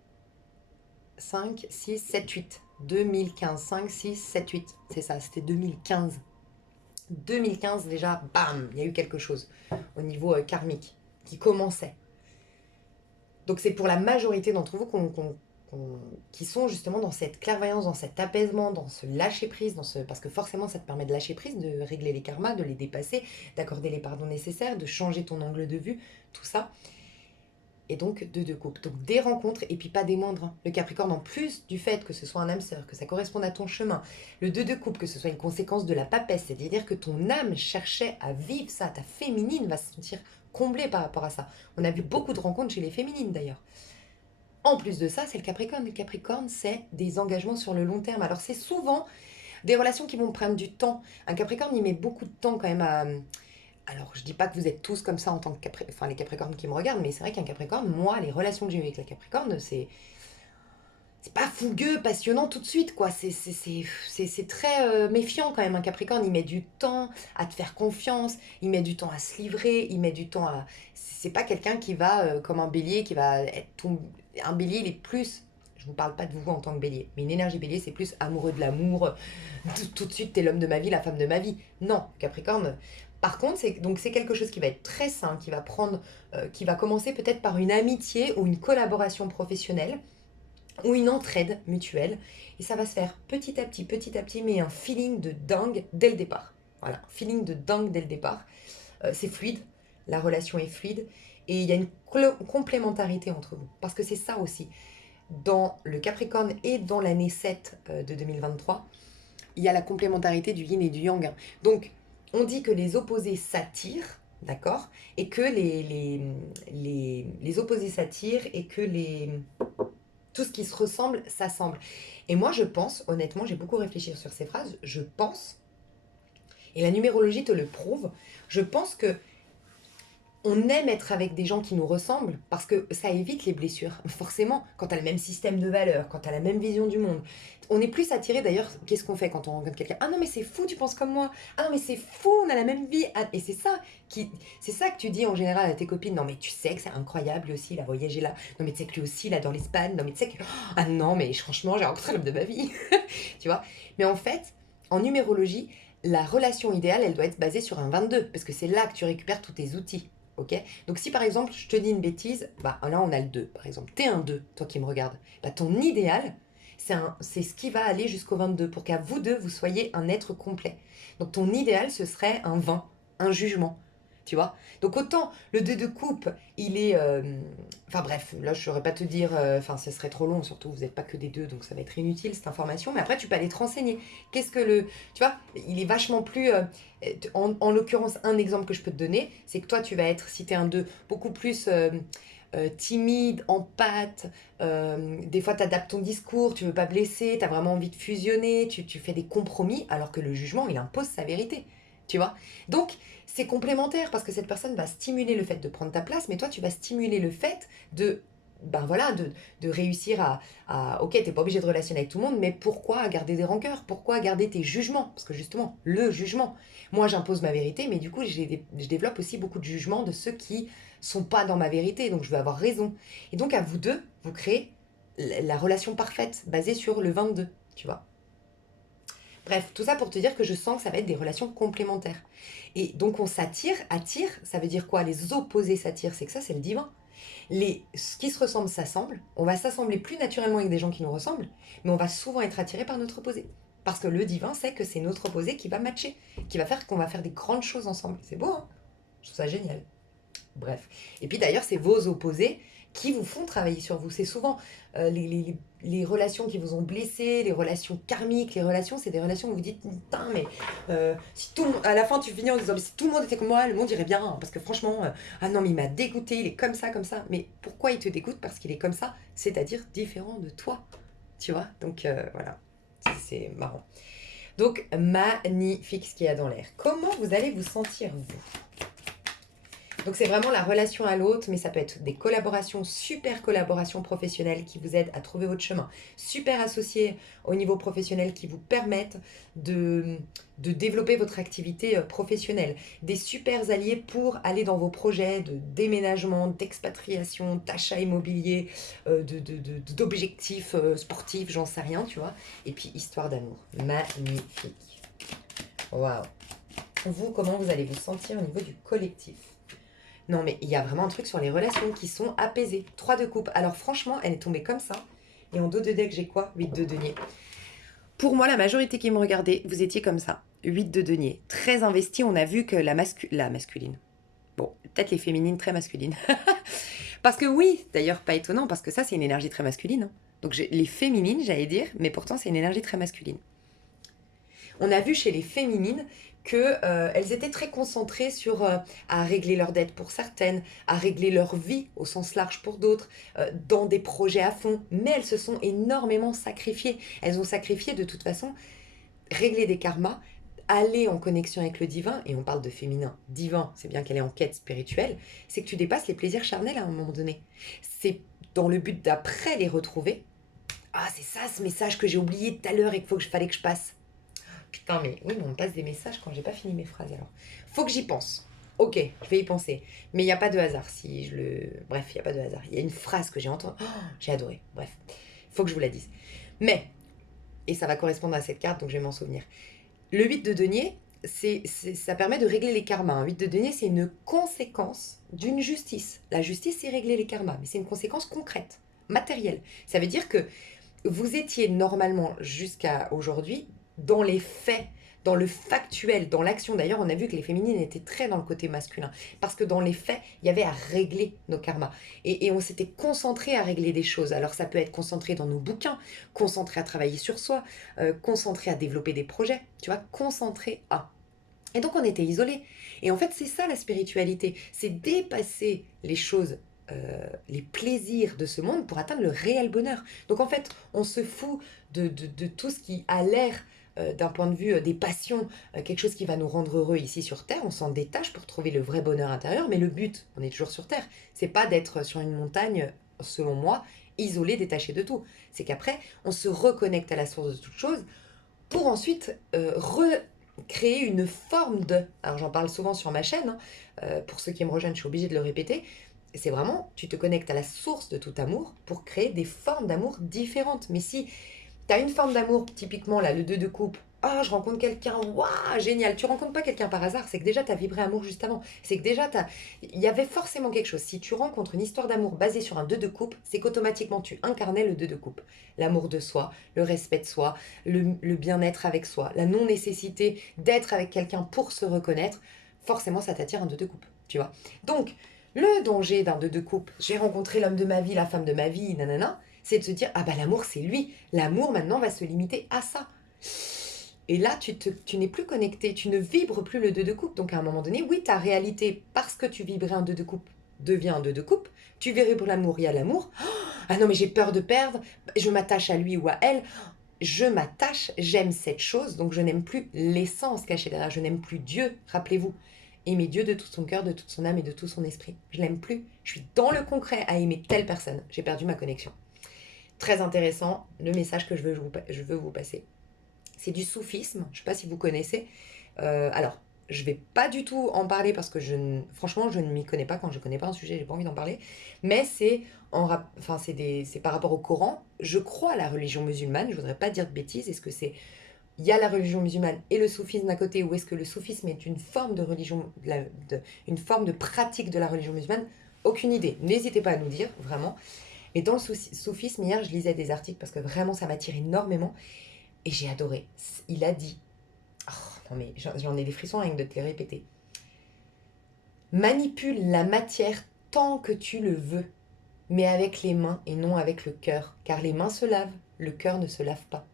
5, 6, 7, 8. 2015, 5, 6, 7, 8. C'est ça, c'était 2015. 2015 déjà, bam, il y a eu quelque chose au niveau karmique qui commençait. Donc c'est pour la majorité d'entre vous qui sont justement dans cette clairvoyance, dans cet apaisement, dans ce lâcher-prise, parce que forcément ça te permet de lâcher prise, de régler les karmas, de les dépasser, d'accorder les pardons nécessaires, de changer ton angle de vue, tout ça. Et donc de couple. Donc des rencontres, et puis pas des moindres. Hein. Le Capricorne, en plus du fait que ce soit un âme sœur, que ça corresponde à ton chemin, le 2 de couple, que ce soit une conséquence de la papesse, c'est-à-dire que ton âme cherchait à vivre ça, ta féminine va se sentir comblée par rapport à ça. On a vu beaucoup de rencontres chez les féminines d'ailleurs. En plus de ça, c'est le Capricorne. Le Capricorne, c'est des engagements sur le long terme. Alors c'est souvent des relations qui vont prendre du temps. Un Capricorne, il met beaucoup de temps quand même à... Alors, je dis pas que vous êtes tous comme ça en tant que enfin, les Capricornes qui me regardent, mais c'est vrai qu'un Capricorne, moi, les relations que j'ai eues avec la Capricorne, c'est pas fougueux, passionnant tout de suite, quoi. C'est très méfiant quand même. Un Capricorne, il met du temps à te faire confiance, il met du temps à se livrer, il met du temps à... C'est pas quelqu'un qui va, comme un bélier, qui va être un bélier, il est plus... Je ne vous parle pas de vous en tant que bélier, mais une énergie bélier, c'est plus amoureux de l'amour. Tout de suite, t'es l'homme de ma vie, la femme de ma vie. Non, Capricorne... Par contre, c'est quelque chose qui va être très sain, qui va commencer peut-être par une amitié ou une collaboration professionnelle ou une entraide mutuelle. Et ça va se faire petit à petit, mais un feeling de dingue dès le départ. Voilà, feeling de dingue dès le départ. C'est fluide, la relation est fluide, et il y a une complémentarité entre vous. Parce que c'est ça aussi. Dans le Capricorne et dans l'année 7 de 2023, il y a la complémentarité du yin et du yang. Donc, on dit que les opposés s'attirent, d'accord? Et que les opposés s'attirent et que tout ce qui se ressemble s'assemble. Et moi, je pense, honnêtement, j'ai beaucoup réfléchi sur ces phrases, je pense, et la numérologie te le prouve, je pense que on aime être avec des gens qui nous ressemblent parce que ça évite les blessures. Forcément, quand tu as le même système de valeurs, quand tu as la même vision du monde, on est plus attiré d'ailleurs. Qu'est-ce qu'on fait quand on rencontre quelqu'un? Ah non, mais c'est fou, tu penses comme moi. Ah non, mais c'est fou, on a la même vie. Ah, et c'est ça que tu dis en général à tes copines. Non, mais tu sais que c'est incroyable, lui aussi, il a voyagé là. Non, mais tu sais que lui aussi, il adore l'Espagne. Non, mais tu sais que. Ah non, mais franchement, j'ai rencontré l'homme de ma vie. Tu vois? Mais en fait, en numérologie, la relation idéale, elle doit être basée sur un 22 parce que c'est là que tu récupères tous tes outils. Ok? Donc si par exemple je te dis une bêtise, bah là on a le 2 par exemple. T'es un 2 toi qui me regardes. Bah ton idéal, c'est ce qui va aller jusqu'au 22 pour qu'à vous deux vous soyez un être complet. Donc ton idéal ce serait un 20, un jugement. Tu vois? Donc autant le 2 de coupe, il est... Enfin bref, là je ne saurais pas te dire... Enfin ce serait trop long, surtout vous n'êtes pas que des deux, donc ça va être inutile cette information. Mais après tu peux aller te renseigner. Qu'est-ce que le... Tu vois? Il est vachement plus... en l'occurrence, un exemple que je peux te donner, c'est que toi tu vas être, si tu es un 2, beaucoup plus... timide, empathe, des fois tu adaptes ton discours, tu veux pas blesser, tu as vraiment envie de fusionner, tu fais des compromis, alors que le jugement il impose sa vérité. tu vois. Donc, c'est complémentaire parce que cette personne va stimuler le fait de prendre ta place, mais toi, tu vas stimuler le fait de, ben voilà, de réussir ok, t'es pas obligé de relationner avec tout le monde, mais pourquoi garder des rancœurs? Pourquoi garder tes jugements? Parce que justement, le jugement. Moi, j'impose ma vérité, mais du coup, je développe aussi beaucoup de jugements de ceux qui sont pas dans ma vérité, donc je veux avoir raison. Et donc, à vous deux, vous créez la relation parfaite, basée sur le 22, tu vois. Bref, tout ça pour te dire que je sens que ça va être des relations complémentaires. Et donc on s'attire, attire, ça veut dire quoi? Les opposés s'attirent, c'est que ça c'est le divin. Ce qui se ressemble s'assemble, on va s'assembler plus naturellement avec des gens qui nous ressemblent, mais on va souvent être attiré par notre opposé. Parce que le divin sait que c'est notre opposé qui va matcher, qui va faire qu'on va faire des grandes choses ensemble. C'est beau, hein? Je trouve ça génial. Bref. Et puis d'ailleurs, c'est vos opposés qui vous font travailler sur vous. C'est souvent les relations qui vous ont blessé, les relations karmiques, les relations, c'est des relations où vous dites, putain, mais si tout le monde, à la fin tu finis en disant, mais si tout le monde était comme moi, le monde irait bien, hein, parce que franchement, ah non, mais il m'a dégoûté, il est comme ça, comme ça. Mais pourquoi il te dégoûte? Parce qu'il est comme ça, c'est-à-dire différent de toi, tu vois. Donc voilà, c'est marrant. Donc magnifique ce qu'il y a dans l'air. Comment vous allez vous sentir, vous? Donc c'est vraiment la relation à l'autre, mais ça peut être des collaborations, super collaborations professionnelles qui vous aident à trouver votre chemin, super associés au niveau professionnel qui vous permettent de développer votre activité professionnelle, des super alliés pour aller dans vos projets de déménagement, d'expatriation, d'achat immobilier, d'objectifs sportifs, j'en sais rien, tu vois. Et puis histoire d'amour, magnifique. Waouh. Vous, comment vous allez vous sentir au niveau du collectif? Non, mais il y a vraiment un truc sur les relations qui sont apaisées. 3 de coupe. Alors franchement, elle est tombée comme ça. Et en dos de deck, j'ai quoi? 8 de denier. Pour moi, la majorité qui me regardait, vous étiez comme ça. 8 de denier. Très investi, on a vu que la masculine. Bon, peut-être les féminines très masculines. Parce que oui, d'ailleurs, pas étonnant, parce que ça, c'est une énergie très masculine, hein. Donc les féminines, j'allais dire, mais pourtant, c'est une énergie très masculine. On a vu chez les féminines qu'elles étaient très concentrées sur à régler leurs dettes pour certaines, à régler leur vie au sens large pour d'autres, dans des projets à fond, mais elles se sont énormément sacrifiées. Elles ont sacrifié de toute façon, régler des karmas, aller en connexion avec le divin, et on parle de féminin divin, c'est bien qu'elle est en quête spirituelle, c'est que tu dépasses les plaisirs charnels à un moment donné. C'est dans le but d'après les retrouver. Ah, c'est ça ce message que j'ai oublié tout à l'heure et qu'il fallait que je passe. Putain, mais oui, mais on me passe des messages quand j'ai pas fini mes phrases alors. Faut que j'y pense. Ok, je vais y penser. Mais il n'y a pas de hasard si je le. Bref, il n'y a pas de hasard. Il y a une phrase que j'ai entendue. Oh, j'ai adoré. Bref, faut que je vous la dise. Mais, et ça va correspondre à cette carte, donc je vais m'en souvenir. Le 8 de denier, ça permet de régler les karmas. Un 8 de denier, c'est une conséquence d'une justice. La justice, c'est régler les karmas, mais c'est une conséquence concrète, matérielle. Ça veut dire que vous étiez normalement jusqu'à aujourd'hui dans les faits, dans le factuel, dans l'action. D'ailleurs, on a vu que les féminines étaient très dans le côté masculin. Parce que dans les faits, il y avait à régler nos karmas. Et on s'était concentré à régler des choses. Alors ça peut être concentré dans nos bouquins, concentré à travailler sur soi, concentré à développer des projets, tu vois, concentré à... Et donc on était isolés. Et en fait, c'est ça la spiritualité. C'est dépasser les choses, les plaisirs de ce monde pour atteindre le réel bonheur. Donc en fait, on se fout de tout ce qui a l'air d'un point de vue des passions, quelque chose qui va nous rendre heureux ici sur Terre. On s'en détache pour trouver le vrai bonheur intérieur. Mais le but, on est toujours sur Terre, c'est pas d'être sur une montagne, selon moi, isolé, détaché de tout. C'est qu'après, on se reconnecte à la source de toute chose pour ensuite recréer une forme de... Alors j'en parle souvent sur ma chaîne, hein, pour ceux qui me rejoignent, je suis obligée de le répéter. C'est vraiment, tu te connectes à la source de tout amour pour créer des formes d'amour différentes. Mais si tu as une forme d'amour, typiquement là, le 2 de coupe, oh, je rencontre quelqu'un, waouh, génial. Tu rencontres pas quelqu'un par hasard, c'est que déjà tu as vibré amour juste avant. C'est que déjà, il y avait forcément quelque chose. Si tu rencontres une histoire d'amour basée sur un 2 de coupe, c'est qu'automatiquement tu incarnais le 2 de coupe. L'amour de soi, le respect de soi, le bien-être avec soi, la non-nécessité d'être avec quelqu'un pour se reconnaître. Forcément, ça t'attire un 2 de coupe, tu vois. Donc, le danger d'un 2 de coupe, j'ai rencontré l'homme de ma vie, la femme de ma vie, nanana, c'est de se dire, ah bah l'amour c'est lui, l'amour maintenant va se limiter à ça. Et là, tu n'es plus connecté, tu ne vibres plus le 2 de coupe. Donc à un moment donné, oui, ta réalité, parce que tu vibrais un 2 de coupe, devient un 2 de coupe. Tu vibres l'amour, il y a l'amour. Ah non, mais j'ai peur de perdre, je m'attache à lui ou à elle. je m'attache, j'aime cette chose, donc je n'aime plus l'essence cachée derrière, je n'aime plus Dieu, rappelez-vous. Aimer Dieu de tout son cœur, de toute son âme et de tout son esprit. Je l'aime plus. Je suis dans le concret à aimer telle personne. J'ai perdu ma connexion. Très intéressant, le message que je veux vous passer. C'est du soufisme, je ne sais pas si vous connaissez. Alors, je ne vais pas du tout en parler parce que franchement, je ne m'y connais pas. Quand je ne connais pas un sujet, je n'ai pas envie d'en parler. Mais c'est par rapport au Coran. Je crois à la religion musulmane, je ne voudrais pas dire de bêtises. Est-ce que c'est... Il y a la religion musulmane et le soufisme d'un côté, ou est-ce que le soufisme est une forme de religion, une forme de pratique de la religion musulmane? Aucune idée. N'hésitez pas à nous dire, vraiment. Mais dans le soufisme, hier, je lisais des articles parce que vraiment, ça m'attire énormément. Et j'ai adoré. Il a dit... Oh, non mais j'en ai des frissons rien que de te les répéter. Manipule la matière tant que tu le veux, mais avec les mains et non avec le cœur. Car les mains se lavent, le cœur ne se lave pas.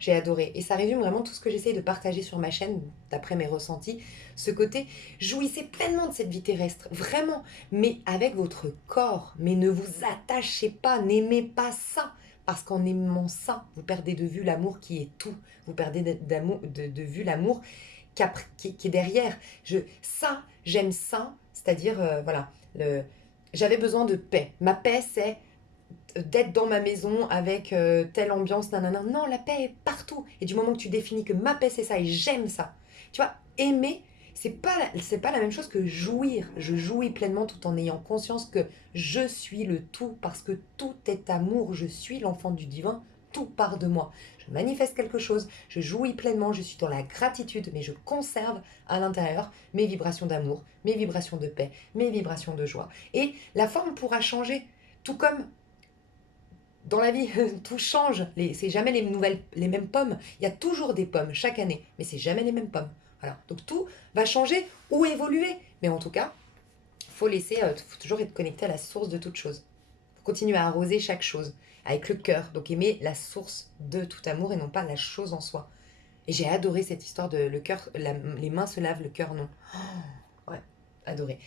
J'ai adoré. Et ça résume vraiment tout ce que j'essaie de partager sur ma chaîne, d'après mes ressentis. Ce côté, jouissez pleinement de cette vie terrestre, vraiment, mais avec votre corps. Mais ne vous attachez pas, n'aimez pas ça. Parce qu'en aimant ça, vous perdez de vue l'amour qui est tout. Vous perdez de vue l'amour qui est derrière. J'aime ça, c'est-à-dire, voilà, j'avais besoin de paix. Ma paix, c'est d'être dans ma maison avec telle ambiance, nanana. Non, la paix est partout. Et du moment que tu définis que ma paix, c'est ça et j'aime ça. Tu vois, aimer, c'est pas la même chose que jouir. Je jouis pleinement tout en ayant conscience que je suis le tout parce que tout est amour. Je suis l'enfant du divin. Tout part de moi. Je manifeste quelque chose, je jouis pleinement, je suis dans la gratitude, mais je conserve à l'intérieur mes vibrations d'amour, mes vibrations de paix, mes vibrations de joie. Et la forme pourra changer, tout comme dans la vie, tout change. C'est jamais les mêmes pommes. Il y a toujours des pommes chaque année, mais c'est jamais les mêmes pommes. Voilà. Donc tout va changer ou évoluer. Mais en tout cas, faut toujours être connecté à la source de toute chose. Faut continuer à arroser chaque chose avec le cœur. Donc aimer la source de tout amour et non pas la chose en soi. Et j'ai adoré cette histoire de le cœur, les mains se lavent, le cœur non. Oh, ouais, adoré.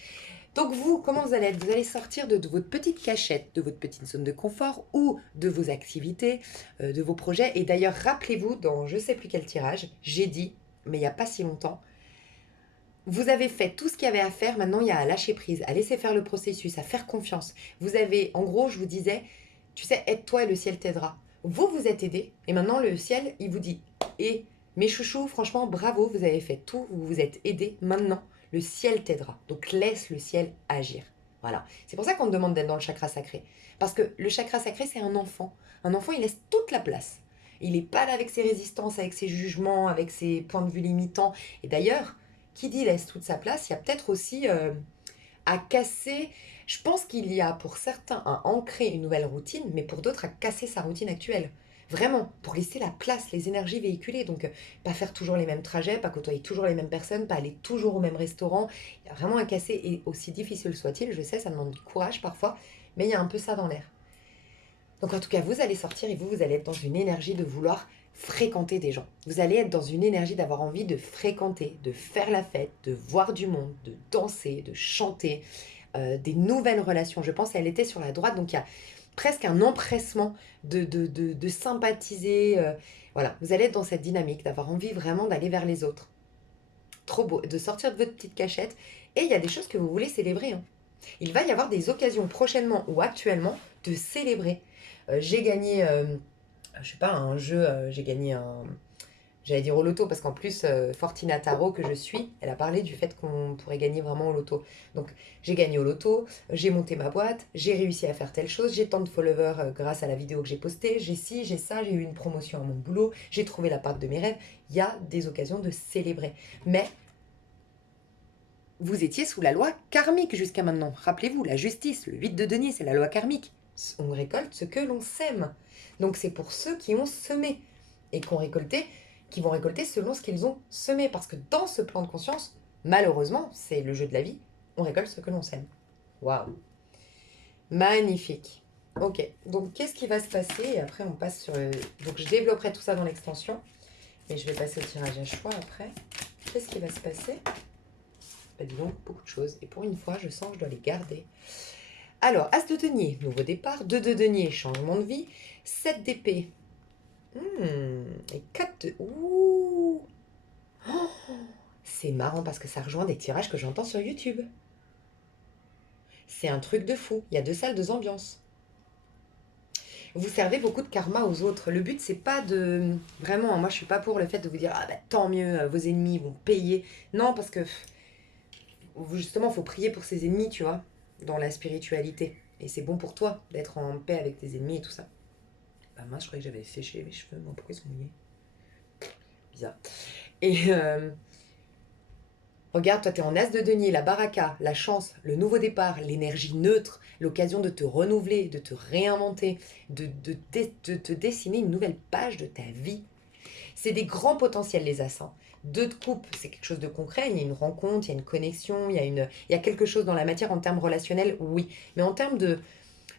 Donc vous, comment vous allez être? Vous allez sortir de votre petite cachette, de votre petite zone de confort ou de vos activités, de vos projets. Et d'ailleurs, rappelez-vous, dans je ne sais plus quel tirage, j'ai dit, mais il n'y a pas si longtemps, vous avez fait tout ce qu'il y avait à faire, maintenant il y a à lâcher prise, à laisser faire le processus, à faire confiance. Vous avez, en gros, je vous disais, tu sais, aide-toi et le ciel t'aidera. Vous vous êtes aidé et maintenant le ciel, il vous dit, et mes chouchous, franchement, bravo, vous avez fait tout, vous vous êtes aidé, maintenant le ciel t'aidera. Donc laisse le ciel agir. Voilà. C'est pour ça qu'on te demande d'être dans le chakra sacré. Parce que le chakra sacré, c'est un enfant. Un enfant, il laisse toute la place. Il n'est pas là avec ses résistances, avec ses jugements, avec ses points de vue limitants. Et d'ailleurs, qui dit laisse toute sa place, il y a peut-être aussi à casser. Je pense qu'il y a pour certains à ancrer une nouvelle routine, mais pour d'autres à casser sa routine actuelle. Vraiment, pour laisser la place, les énergies véhiculées. Donc, pas faire toujours les mêmes trajets, pas côtoyer toujours les mêmes personnes, pas aller toujours au même restaurant. Il y a vraiment à casser, et aussi difficile soit-il, je sais, ça demande du courage parfois, mais il y a un peu ça dans l'air. Donc, en tout cas, vous allez sortir et vous allez être dans une énergie de vouloir fréquenter des gens. Vous allez être dans une énergie d'avoir envie de fréquenter, de faire la fête, de voir du monde, de danser, de chanter, des nouvelles relations. Je pense qu'elle était sur la droite, donc il y a presque un empressement de sympathiser. Voilà, vous allez être dans cette dynamique, d'avoir envie vraiment d'aller vers les autres. Trop beau, de sortir de votre petite cachette. Et il y a des choses que vous voulez célébrer. Hein. Il va y avoir des occasions prochainement ou actuellement de célébrer. J'ai gagné, je sais pas, un jeu, j'ai gagné un... J'allais dire au loto parce qu'en plus, Fortina Tarot que je suis, elle a parlé du fait qu'on pourrait gagner vraiment au loto. Donc j'ai gagné au loto, j'ai monté ma boîte, j'ai réussi à faire telle chose, j'ai tant de followers grâce à la vidéo que j'ai postée, j'ai ci, j'ai ça, j'ai eu une promotion à mon boulot, j'ai trouvé la part de mes rêves. Il y a des occasions de célébrer. Mais vous étiez sous la loi karmique jusqu'à maintenant. Rappelez-vous, la justice, le 8 de denier, c'est la loi karmique. On récolte ce que l'on sème. Donc c'est pour ceux qui ont semé et qui vont récolter selon ce qu'ils ont semé. Parce que dans ce plan de conscience, malheureusement, c'est le jeu de la vie, on récolte ce que l'on sème. Waouh! Magnifique. Ok, donc qu'est-ce qui va se passer? Et après, on passe sur... Donc je développerai tout ça dans l'extension. Mais je vais passer au tirage à choix après. Qu'est-ce qui va se passer? Bah, dis donc, beaucoup de choses. Et pour une fois, je sens que je dois les garder. Alors, As de denier, nouveau départ. 2 de denier, changement de vie. 7 d'épée. Et 4 de... Ouh. Oh, c'est marrant parce que ça rejoint des tirages que j'entends sur YouTube. C'est un truc de fou. Il y a 2 salles, 2 ambiances. Vous servez beaucoup de karma aux autres. Le but, c'est pas de... Vraiment, moi, je suis pas pour le fait de vous dire, ah bah tant mieux, vos ennemis vont payer. Non, parce que justement, il faut prier pour ses ennemis, tu vois, dans la spiritualité. Et c'est bon pour toi d'être en paix avec tes ennemis et tout ça. Bah moi, je croyais que j'avais séché mes cheveux. Bon, pourquoi ils sont mouillés? Bizarre. Et regarde, toi, t'es en as de denier, la baraka, la chance, le nouveau départ, l'énergie neutre, l'occasion de te renouveler, de te réinventer, de te dessiner une nouvelle page de ta vie. C'est des grands potentiels, les as, hein. 2 de coupe, c'est quelque chose de concret. Il y a une rencontre, il y a une connexion, il y a quelque chose dans la matière en termes relationnels, oui. Mais en termes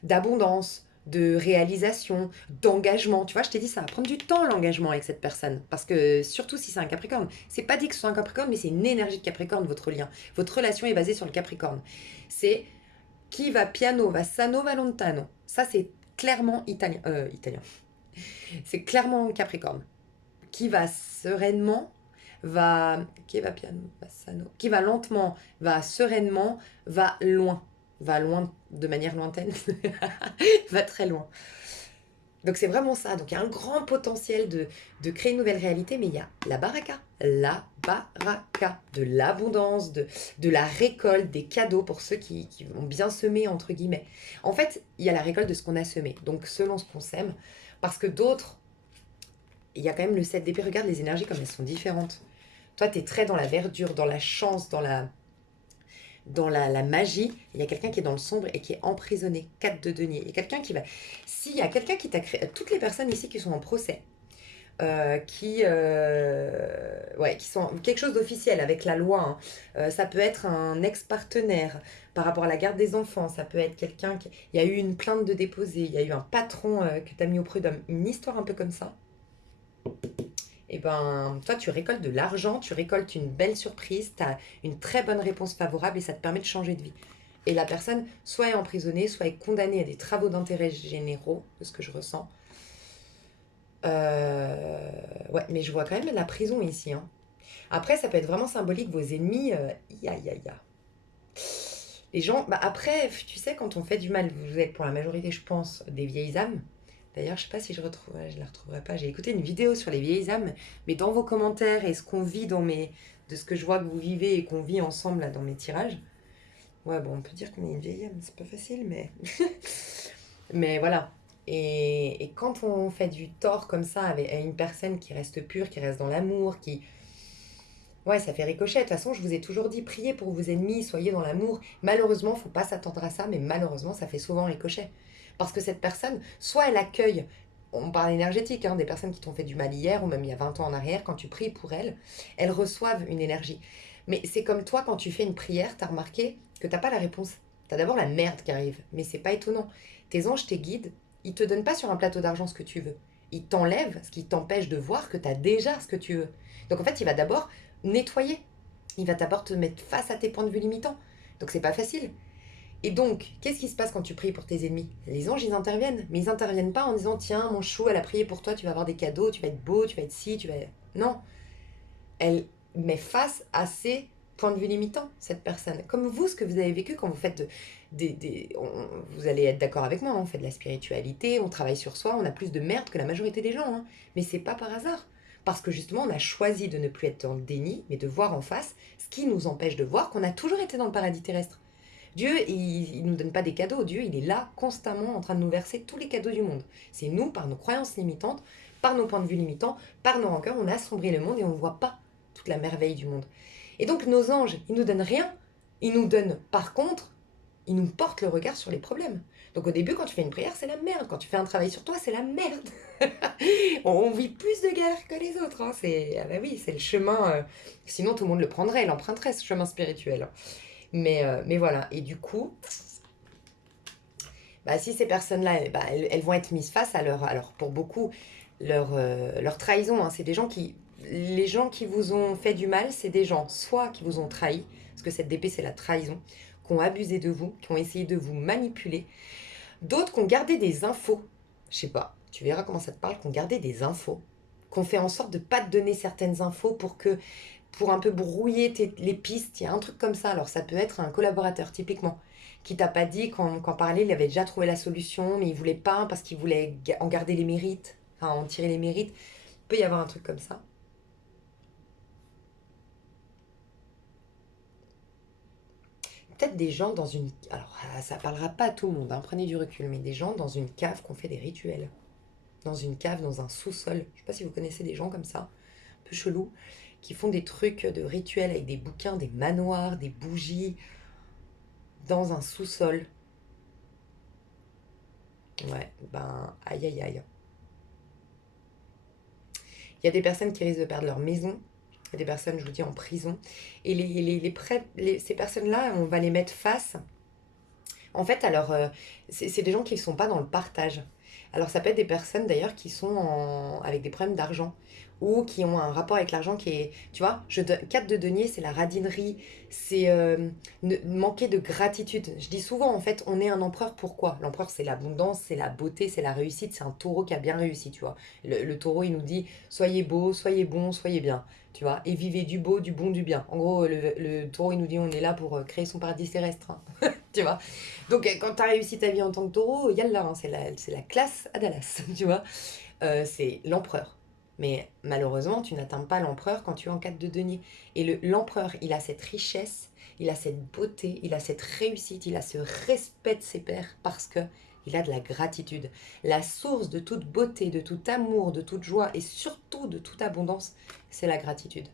d'abondance, de réalisation, d'engagement. Tu vois, je t'ai dit, ça va prendre du temps l'engagement avec cette personne. Parce que surtout si c'est un Capricorne, c'est pas dit que ce soit un Capricorne, mais c'est une énergie de Capricorne, votre lien. Votre relation est basée sur le Capricorne. C'est qui va piano, va sano, va lontano. Ça, c'est clairement italien. Italien. C'est clairement Capricorne. Qui va sereinement, va. Qui va piano, va sano. Qui va lentement, va sereinement, va loin. Va loin de manière lointaine. Va très loin. Donc c'est vraiment ça. Donc il y a un grand potentiel de créer une nouvelle réalité, mais il y a la baraka, de l'abondance, de la récolte, des cadeaux pour ceux qui ont bien semé, entre guillemets. En fait, il y a la récolte de ce qu'on a semé, donc selon ce qu'on sème, parce que d'autres, il y a quand même le 7 d'épée, regarde les énergies comme elles sont différentes. Toi, tu es très dans la verdure, dans la chance, dans la magie, il y a quelqu'un qui est dans le sombre et qui est emprisonné. 4 de denier. Il y a quelqu'un qui va... S'il y a quelqu'un qui t'a créé... Toutes les personnes ici qui sont en procès, qui sont quelque chose d'officiel avec la loi, hein. Ça peut être un ex-partenaire par rapport à la garde des enfants. Ça peut être quelqu'un qui... Il y a eu une plainte de déposer. Il y a eu un patron que tu as mis au prud'homme. Une histoire un peu comme ça. Et ben, toi, tu récoltes de l'argent, tu récoltes une belle surprise, tu as une très bonne réponse favorable et ça te permet de changer de vie. Et la personne, soit est emprisonnée, soit est condamnée à des travaux d'intérêt généraux, de ce que je ressens. Ouais, mais je vois quand même la prison ici, hein. Après, ça peut être vraiment symbolique, vos ennemis. Ya, ya, ya. Les gens, bah après, tu sais, quand on fait du mal, vous êtes pour la majorité, je pense, des vieilles âmes. D'ailleurs, je sais pas si je retrouve, ouais, je la retrouverai pas. J'ai écouté une vidéo sur les vieilles âmes, mais dans vos commentaires et ce qu'on vit de ce que je vois que vous vivez et qu'on vit ensemble là dans mes tirages. Ouais, bon, on peut dire qu'on est une vieille âme, c'est pas facile, mais mais voilà. Et quand on fait du tort comme ça avec, à une personne qui reste pure, qui reste dans l'amour, qui ouais, ça fait ricochet. De toute façon, je vous ai toujours dit, priez pour vos ennemis, soyez dans l'amour. Malheureusement, faut pas s'attendre à ça, mais malheureusement, ça fait souvent ricochet. Parce que cette personne, soit elle accueille, on parle énergétique, hein, des personnes qui t'ont fait du mal hier ou même il y a 20 ans en arrière, quand tu pries pour elles, elles reçoivent une énergie. Mais c'est comme toi, quand tu fais une prière, t'as remarqué que t'as pas la réponse. T'as d'abord la merde qui arrive, mais c'est pas étonnant. Tes anges, tes guides, ils te donnent pas sur un plateau d'argent ce que tu veux. Ils t'enlèvent ce qui t'empêche de voir que t'as déjà ce que tu veux. Donc en fait, il va d'abord nettoyer. Il va d'abord te mettre face à tes points de vue limitants. Donc c'est pas facile. Et donc, qu'est-ce qui se passe quand tu pries pour tes ennemis? Les anges, ils interviennent. Mais ils interviennent pas en disant, tiens, mon chou, elle a prié pour toi, tu vas avoir des cadeaux, tu vas être beau, tu vas être ci, tu vas... Non. Elle met face à ses points de vue limitants, cette personne. Comme vous, ce que vous avez vécu quand vous faites vous allez être d'accord avec moi, hein, on fait de la spiritualité, on travaille sur soi, on a plus de merde que la majorité des gens, hein. Mais c'est pas par hasard. Parce que justement, on a choisi de ne plus être dans le déni, mais de voir en face ce qui nous empêche de voir qu'on a toujours été dans le paradis terrestre. Dieu, il ne nous donne pas des cadeaux. Dieu, il est là constamment en train de nous verser tous les cadeaux du monde. C'est nous, par nos croyances limitantes, par nos points de vue limitants, par nos rancœurs, on a assombri le monde et on ne voit pas toute la merveille du monde. Et donc nos anges, ils nous donnent rien. Ils nous donnent, par contre, ils nous portent le regard sur les problèmes. Donc au début, quand tu fais une prière, c'est la merde. Quand tu fais un travail sur toi, c'est la merde. On vit plus de galères que les autres, hein. Ah bah oui, c'est le chemin. Sinon, tout le monde le prendrait, l'emprunterait, ce chemin spirituel, hein. Mais voilà. Et du coup, bah, si ces personnes-là, bah, elles vont être mises face à alors pour beaucoup, leur trahison, hein. C'est des gens qui... Les gens qui vous ont fait du mal, c'est des gens soit qui vous ont trahi, parce que cette DP, c'est la trahison, qui ont abusé de vous, qui ont essayé de vous manipuler, d'autres qui ont gardé des infos, je sais pas, tu verras comment ça te parle, qu'on gardait des infos, qu'on fait en sorte de ne pas te donner certaines infos pour un peu brouiller les pistes. Il y a un truc comme ça. Alors ça peut être un collaborateur typiquement qui t'a pas dit qu'en parallèle il avait déjà trouvé la solution, mais il voulait pas parce qu'il voulait en garder les mérites, enfin en tirer les mérites. Il peut y avoir un truc comme ça. Peut-être des gens dans une... Alors ça parlera pas à tout le monde, hein, prenez du recul, mais des gens dans une cave qui ont fait des rituels. Dans une cave, dans un sous-sol. Je sais pas si vous connaissez des gens comme ça, un peu chelous, qui font des trucs de rituels avec des bouquins, des manoirs, des bougies, dans un sous-sol. Ouais, ben, aïe aïe aïe. Il y a des personnes qui risquent de perdre leur maison. Il y a des personnes, je vous dis, en prison. Et ces personnes-là, on va les mettre face. En fait, alors, c'est des gens qui ne sont pas dans le partage. Alors, ça peut être des personnes d'ailleurs qui sont avec des problèmes d'argent ou qui ont un rapport avec l'argent qui est, tu vois, 4 de denier, c'est la radinerie, c'est manquer de gratitude. Je dis souvent, en fait, on est un empereur, pourquoi? L'empereur, c'est l'abondance, c'est la beauté, c'est la réussite, c'est un taureau qui a bien réussi, tu vois. Le taureau, il nous dit, soyez beau, soyez bon, soyez bien, tu vois, et vivez du beau, du bon, du bien. En gros, le taureau, il nous dit, on est là pour créer son paradis terrestre, hein. Tu vois. Donc, quand tu as réussi ta vie en tant que taureau, yallah, hein, c'est la classe à Dallas, tu vois. C'est l'empereur. Mais malheureusement, tu n'atteins pas l'empereur quand tu es en 4 de denier. Et l'empereur, il a cette richesse, il a cette beauté, il a cette réussite, il a ce respect de ses pairs parce que il a de la gratitude. La source de toute beauté, de tout amour, de toute joie et surtout de toute abondance, c'est la gratitude.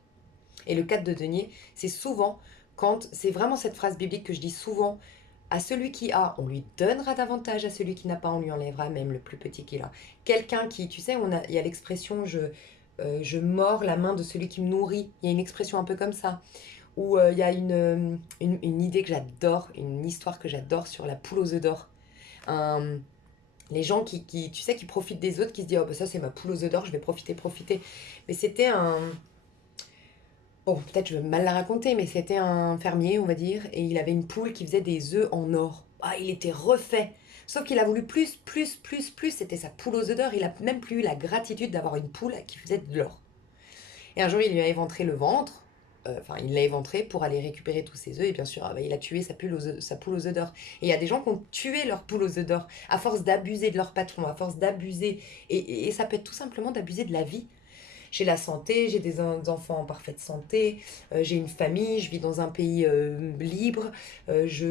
Et le 4 de denier, c'est souvent quand, c'est vraiment cette phrase biblique que je dis souvent, à celui qui a, on lui donnera davantage, à celui qui n'a pas, on lui enlèvera même le plus petit qu'il a. Quelqu'un qui, tu sais, il y a l'expression je mords la main de celui qui me nourrit. Il y a une expression un peu comme ça. Ou il y a une idée que j'adore, une histoire que j'adore sur la poule aux œufs d'or. Un- les gens tu sais, qui profitent des autres, qui se disent, oh, bah, ça c'est ma poule aux œufs d'or, je vais profiter. Mais c'était un... Bon, peut-être je vais mal la raconter, mais c'était un fermier, on va dire, et il avait une poule qui faisait des œufs en or. Ah, il était refait. Sauf qu'il a voulu plus. C'était sa poule aux œufs d'or. Il a même plus eu la gratitude d'avoir une poule qui faisait de l'or. Et un jour, il lui a éventré le ventre. Enfin, il l'a éventré pour aller récupérer tous ses œufs. Et bien sûr, il a tué sa poule aux œufs d'or. Et il y a des gens qui ont tué leur poule aux œufs d'or à force d'abuser de leur patron, à force d'abuser. Et ça peut être tout simplement d'abuser de la vie. J'ai la santé, j'ai des enfants en parfaite santé, j'ai une famille, je vis dans un pays libre, j'ai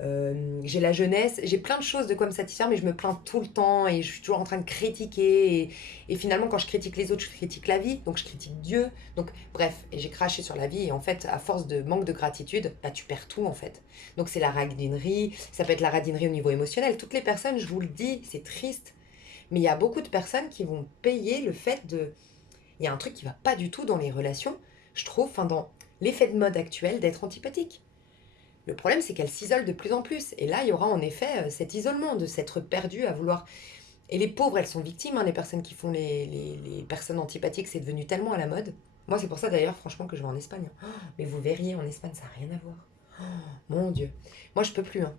la jeunesse, j'ai plein de choses de quoi me satisfaire, mais je me plains tout le temps et je suis toujours en train de critiquer. Et finalement, quand je critique les autres, je critique la vie, donc je critique Dieu. Donc, bref, et j'ai craché sur la vie. Et en fait, à force de manque de gratitude, bah, tu perds tout en fait. Donc, c'est la radinerie, ça peut être la radinerie au niveau émotionnel. Toutes les personnes, je vous le dis, c'est triste. Mais il y a beaucoup de personnes qui vont payer le fait de il y a un truc qui va pas du tout dans les relations, je trouve, enfin dans l'effet de mode actuel d'être antipathique. Le problème, c'est qu'elle s'isole de plus en plus. Et là, il y aura en effet cet isolement, de s'être perdu à vouloir... Et les pauvres, elles sont victimes, hein, les personnes qui font les personnes antipathiques, c'est devenu tellement à la mode. Moi, c'est pour ça d'ailleurs, franchement, que je vais en Espagne. Oh, mais vous verriez, en Espagne, ça n'a rien à voir. Oh, mon Dieu. Moi, je peux plus, hein.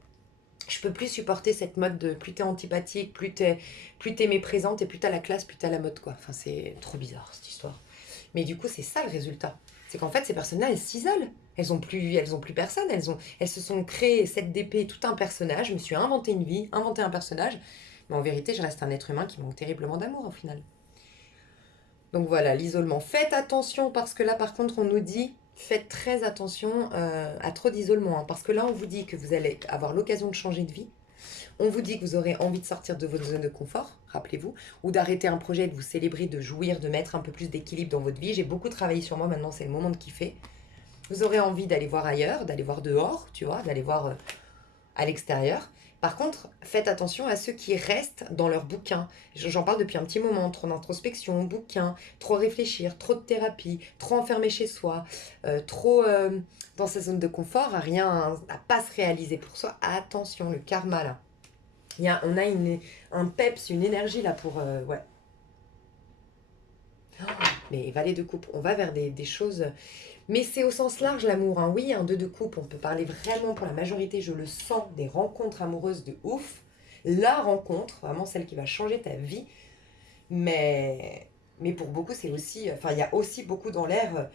Je peux plus supporter cette mode de plus t'es antipathique, plus t'es méprisante et plus t'as la classe, plus t'as la mode, quoi. Enfin, c'est trop bizarre, cette histoire. Mais du coup, c'est ça le résultat. C'est qu'en fait, ces personnes-là, elles s'isolent. Elles ont plus personne. Elles se sont créées cette d'épée, tout un personnage. Je me suis inventé une vie, inventé un personnage. Mais en vérité, je reste un être humain qui manque terriblement d'amour, au final. Donc voilà, l'isolement. Faites attention parce que là, par contre, on nous dit faites très attention à trop d'isolement. Hein, parce que là, on vous dit que vous allez avoir l'occasion de changer de vie. On vous dit que vous aurez envie de sortir de votre zone de confort, rappelez-vous, ou d'arrêter un projet, de vous célébrer, de jouir, de mettre un peu plus d'équilibre dans votre vie. J'ai beaucoup travaillé sur moi, maintenant c'est le moment de kiffer. Vous aurez envie d'aller voir ailleurs, d'aller voir dehors, tu vois, d'aller voir à l'extérieur. Par contre, faites attention à ceux qui restent dans leur bouquin. J'en parle depuis un petit moment, trop d'introspection, bouquin, trop réfléchir, trop de thérapie, trop enfermé chez soi, trop dans sa zone de confort, à rien, à pas se réaliser pour soi. Attention, le karma là. On a un peps, une énergie là pour... ouais. Mais valet de coupe, on va vers des choses... Mais c'est au sens large l'amour, hein. Oui, un 2 de coupe, on peut parler vraiment pour la majorité, je le sens, des rencontres amoureuses de ouf. la rencontre, vraiment celle qui va changer ta vie. Mais pour beaucoup, c'est aussi, enfin, il y a aussi beaucoup dans l'air,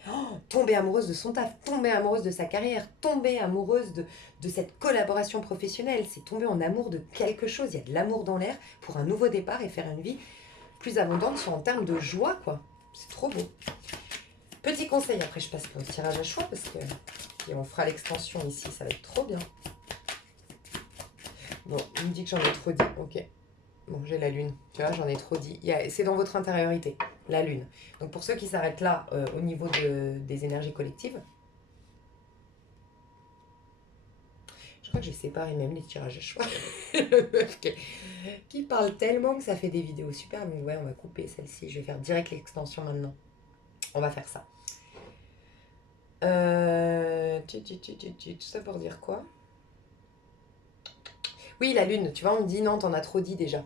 tomber amoureuse de son taf, tomber amoureuse de sa carrière, tomber amoureuse de cette collaboration professionnelle. C'est tomber en amour de quelque chose. Il y a de l'amour dans l'air pour un nouveau départ et faire une vie plus abondante en termes de joie, quoi. C'est trop beau. Petit conseil, après je passe au tirage à choix parce que et on fera l'extension ici, ça va être trop bien. Bon, il me dit que j'en ai trop dit, ok. Bon, j'ai la lune, tu vois, j'en ai trop dit. C'est dans votre intériorité, la lune. Donc pour ceux qui s'arrêtent là, au niveau des énergies collectives, je crois que j'ai séparé même les tirages à choix. Qui parle tellement que ça fait des vidéos super. Donc ouais, on va couper celle-ci. Je vais faire direct l'extension maintenant. On va faire ça. Tout ça pour dire quoi? Oui, la lune, tu vois, on me dit non, t'en as trop dit déjà.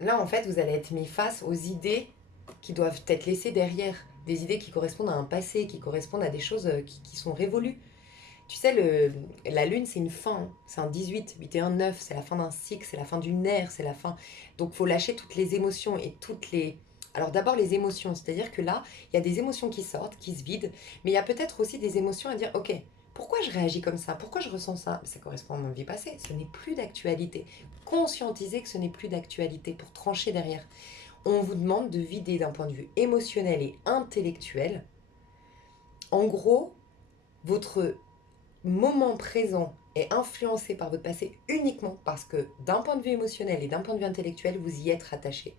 Là, en fait, vous allez être mis face aux idées qui doivent être laissées derrière. Des idées qui correspondent à un passé, qui correspondent à des choses qui sont révolues. Tu sais, la lune, c'est une fin. Hein. C'est un 18, 8 et un 9. C'est la fin d'un cycle, c'est la fin d'une ère, c'est la fin. Donc, il faut lâcher toutes les émotions et toutes les... Alors, d'abord, les émotions. C'est-à-dire que là, il y a des émotions qui sortent, qui se vident. Mais il y a peut-être aussi des émotions à dire, ok, pourquoi je réagis comme ça? Pourquoi je ressens ça? Ça correspond à ma vie passée. Ce n'est plus d'actualité. Conscientiser que ce n'est plus d'actualité pour trancher derrière. On vous demande de vider d'un point de vue émotionnel et intellectuel. En gros, votre moment présent est influencé par votre passé uniquement parce que d'un point de vue émotionnel et d'un point de vue intellectuel, vous y êtes rattaché.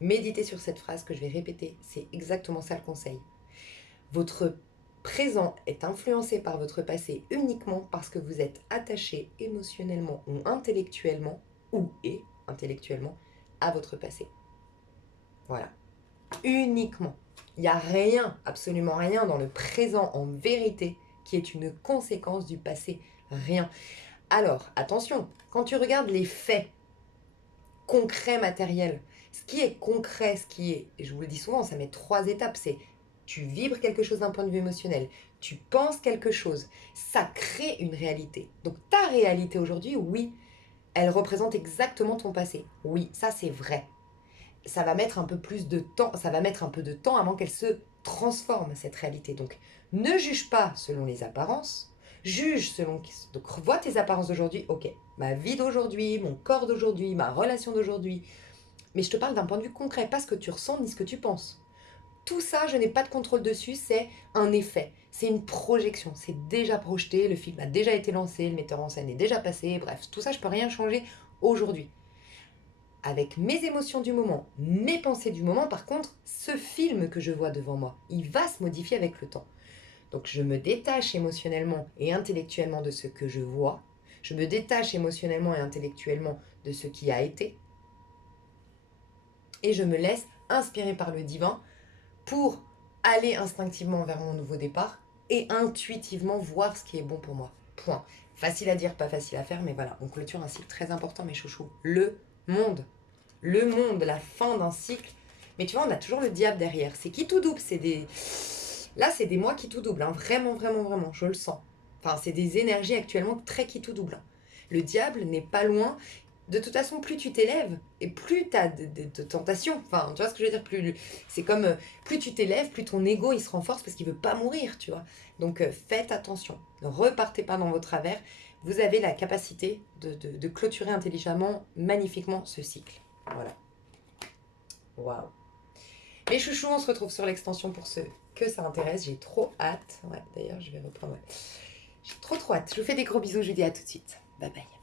Méditez sur cette phrase que je vais répéter, c'est exactement ça le conseil. Votre présent est influencé par votre passé uniquement parce que vous êtes attaché émotionnellement ou intellectuellement à votre passé. Voilà. Uniquement. Il n'y a rien, absolument rien dans le présent en vérité qui est une conséquence du passé. Rien. Alors, attention, quand tu regardes les faits concrets, matériels, ce qui est concret, ce qui est, et je vous le dis souvent, ça met 3 étapes, c'est tu vibres quelque chose d'un point de vue émotionnel, tu penses quelque chose, ça crée une réalité. Donc ta réalité aujourd'hui, oui, elle représente exactement ton passé. Oui, ça c'est vrai. Ça va mettre un peu plus de temps, ça va mettre un peu de temps avant qu'elle se transforme, cette réalité. Donc, ne juge pas selon les apparences, juge selon... Donc, revois tes apparences d'aujourd'hui, ok, ma vie d'aujourd'hui, mon corps d'aujourd'hui, ma relation d'aujourd'hui, mais je te parle d'un point de vue concret, pas ce que tu ressens ni ce que tu penses. Tout ça, je n'ai pas de contrôle dessus, c'est un effet, c'est une projection, c'est déjà projeté, le film a déjà été lancé, le metteur en scène est déjà passé, bref, tout ça, je peux rien changer aujourd'hui. Avec mes émotions du moment, mes pensées du moment, par contre, ce film que je vois devant moi, il va se modifier avec le temps. Donc je me détache émotionnellement et intellectuellement de ce que je vois, je me détache émotionnellement et intellectuellement de ce qui a été, et je me laisse inspirer par le divin pour aller instinctivement vers mon nouveau départ et intuitivement voir ce qui est bon pour moi. Point. Facile à dire, pas facile à faire, mais voilà, on clôture un cycle très important, mes chouchous. Le monde. Le monde, la fin d'un cycle. Mais tu vois, on a toujours le diable derrière. C'est qui tout double, c'est des... Là, c'est des moi qui tout double, hein. Vraiment, vraiment, vraiment, je le sens. Enfin, c'est des énergies actuellement très qui tout double. Le diable n'est pas loin. De toute façon, plus tu t'élèves et plus tu as de tentations. Enfin, tu vois ce que je veux dire, c'est comme plus tu t'élèves, plus ton ego il se renforce parce qu'il veut pas mourir, tu vois. Donc faites attention. Ne repartez pas dans vos travers. Vous avez la capacité de clôturer intelligemment, magnifiquement ce cycle. Voilà. Waouh. Mes chouchous, on se retrouve sur l'extension pour ceux que ça intéresse. J'ai trop hâte. Ouais, d'ailleurs, je vais reprendre. Ouais. J'ai trop hâte. Je vous fais des gros bisous. Je vous dis à tout de suite. Bye bye.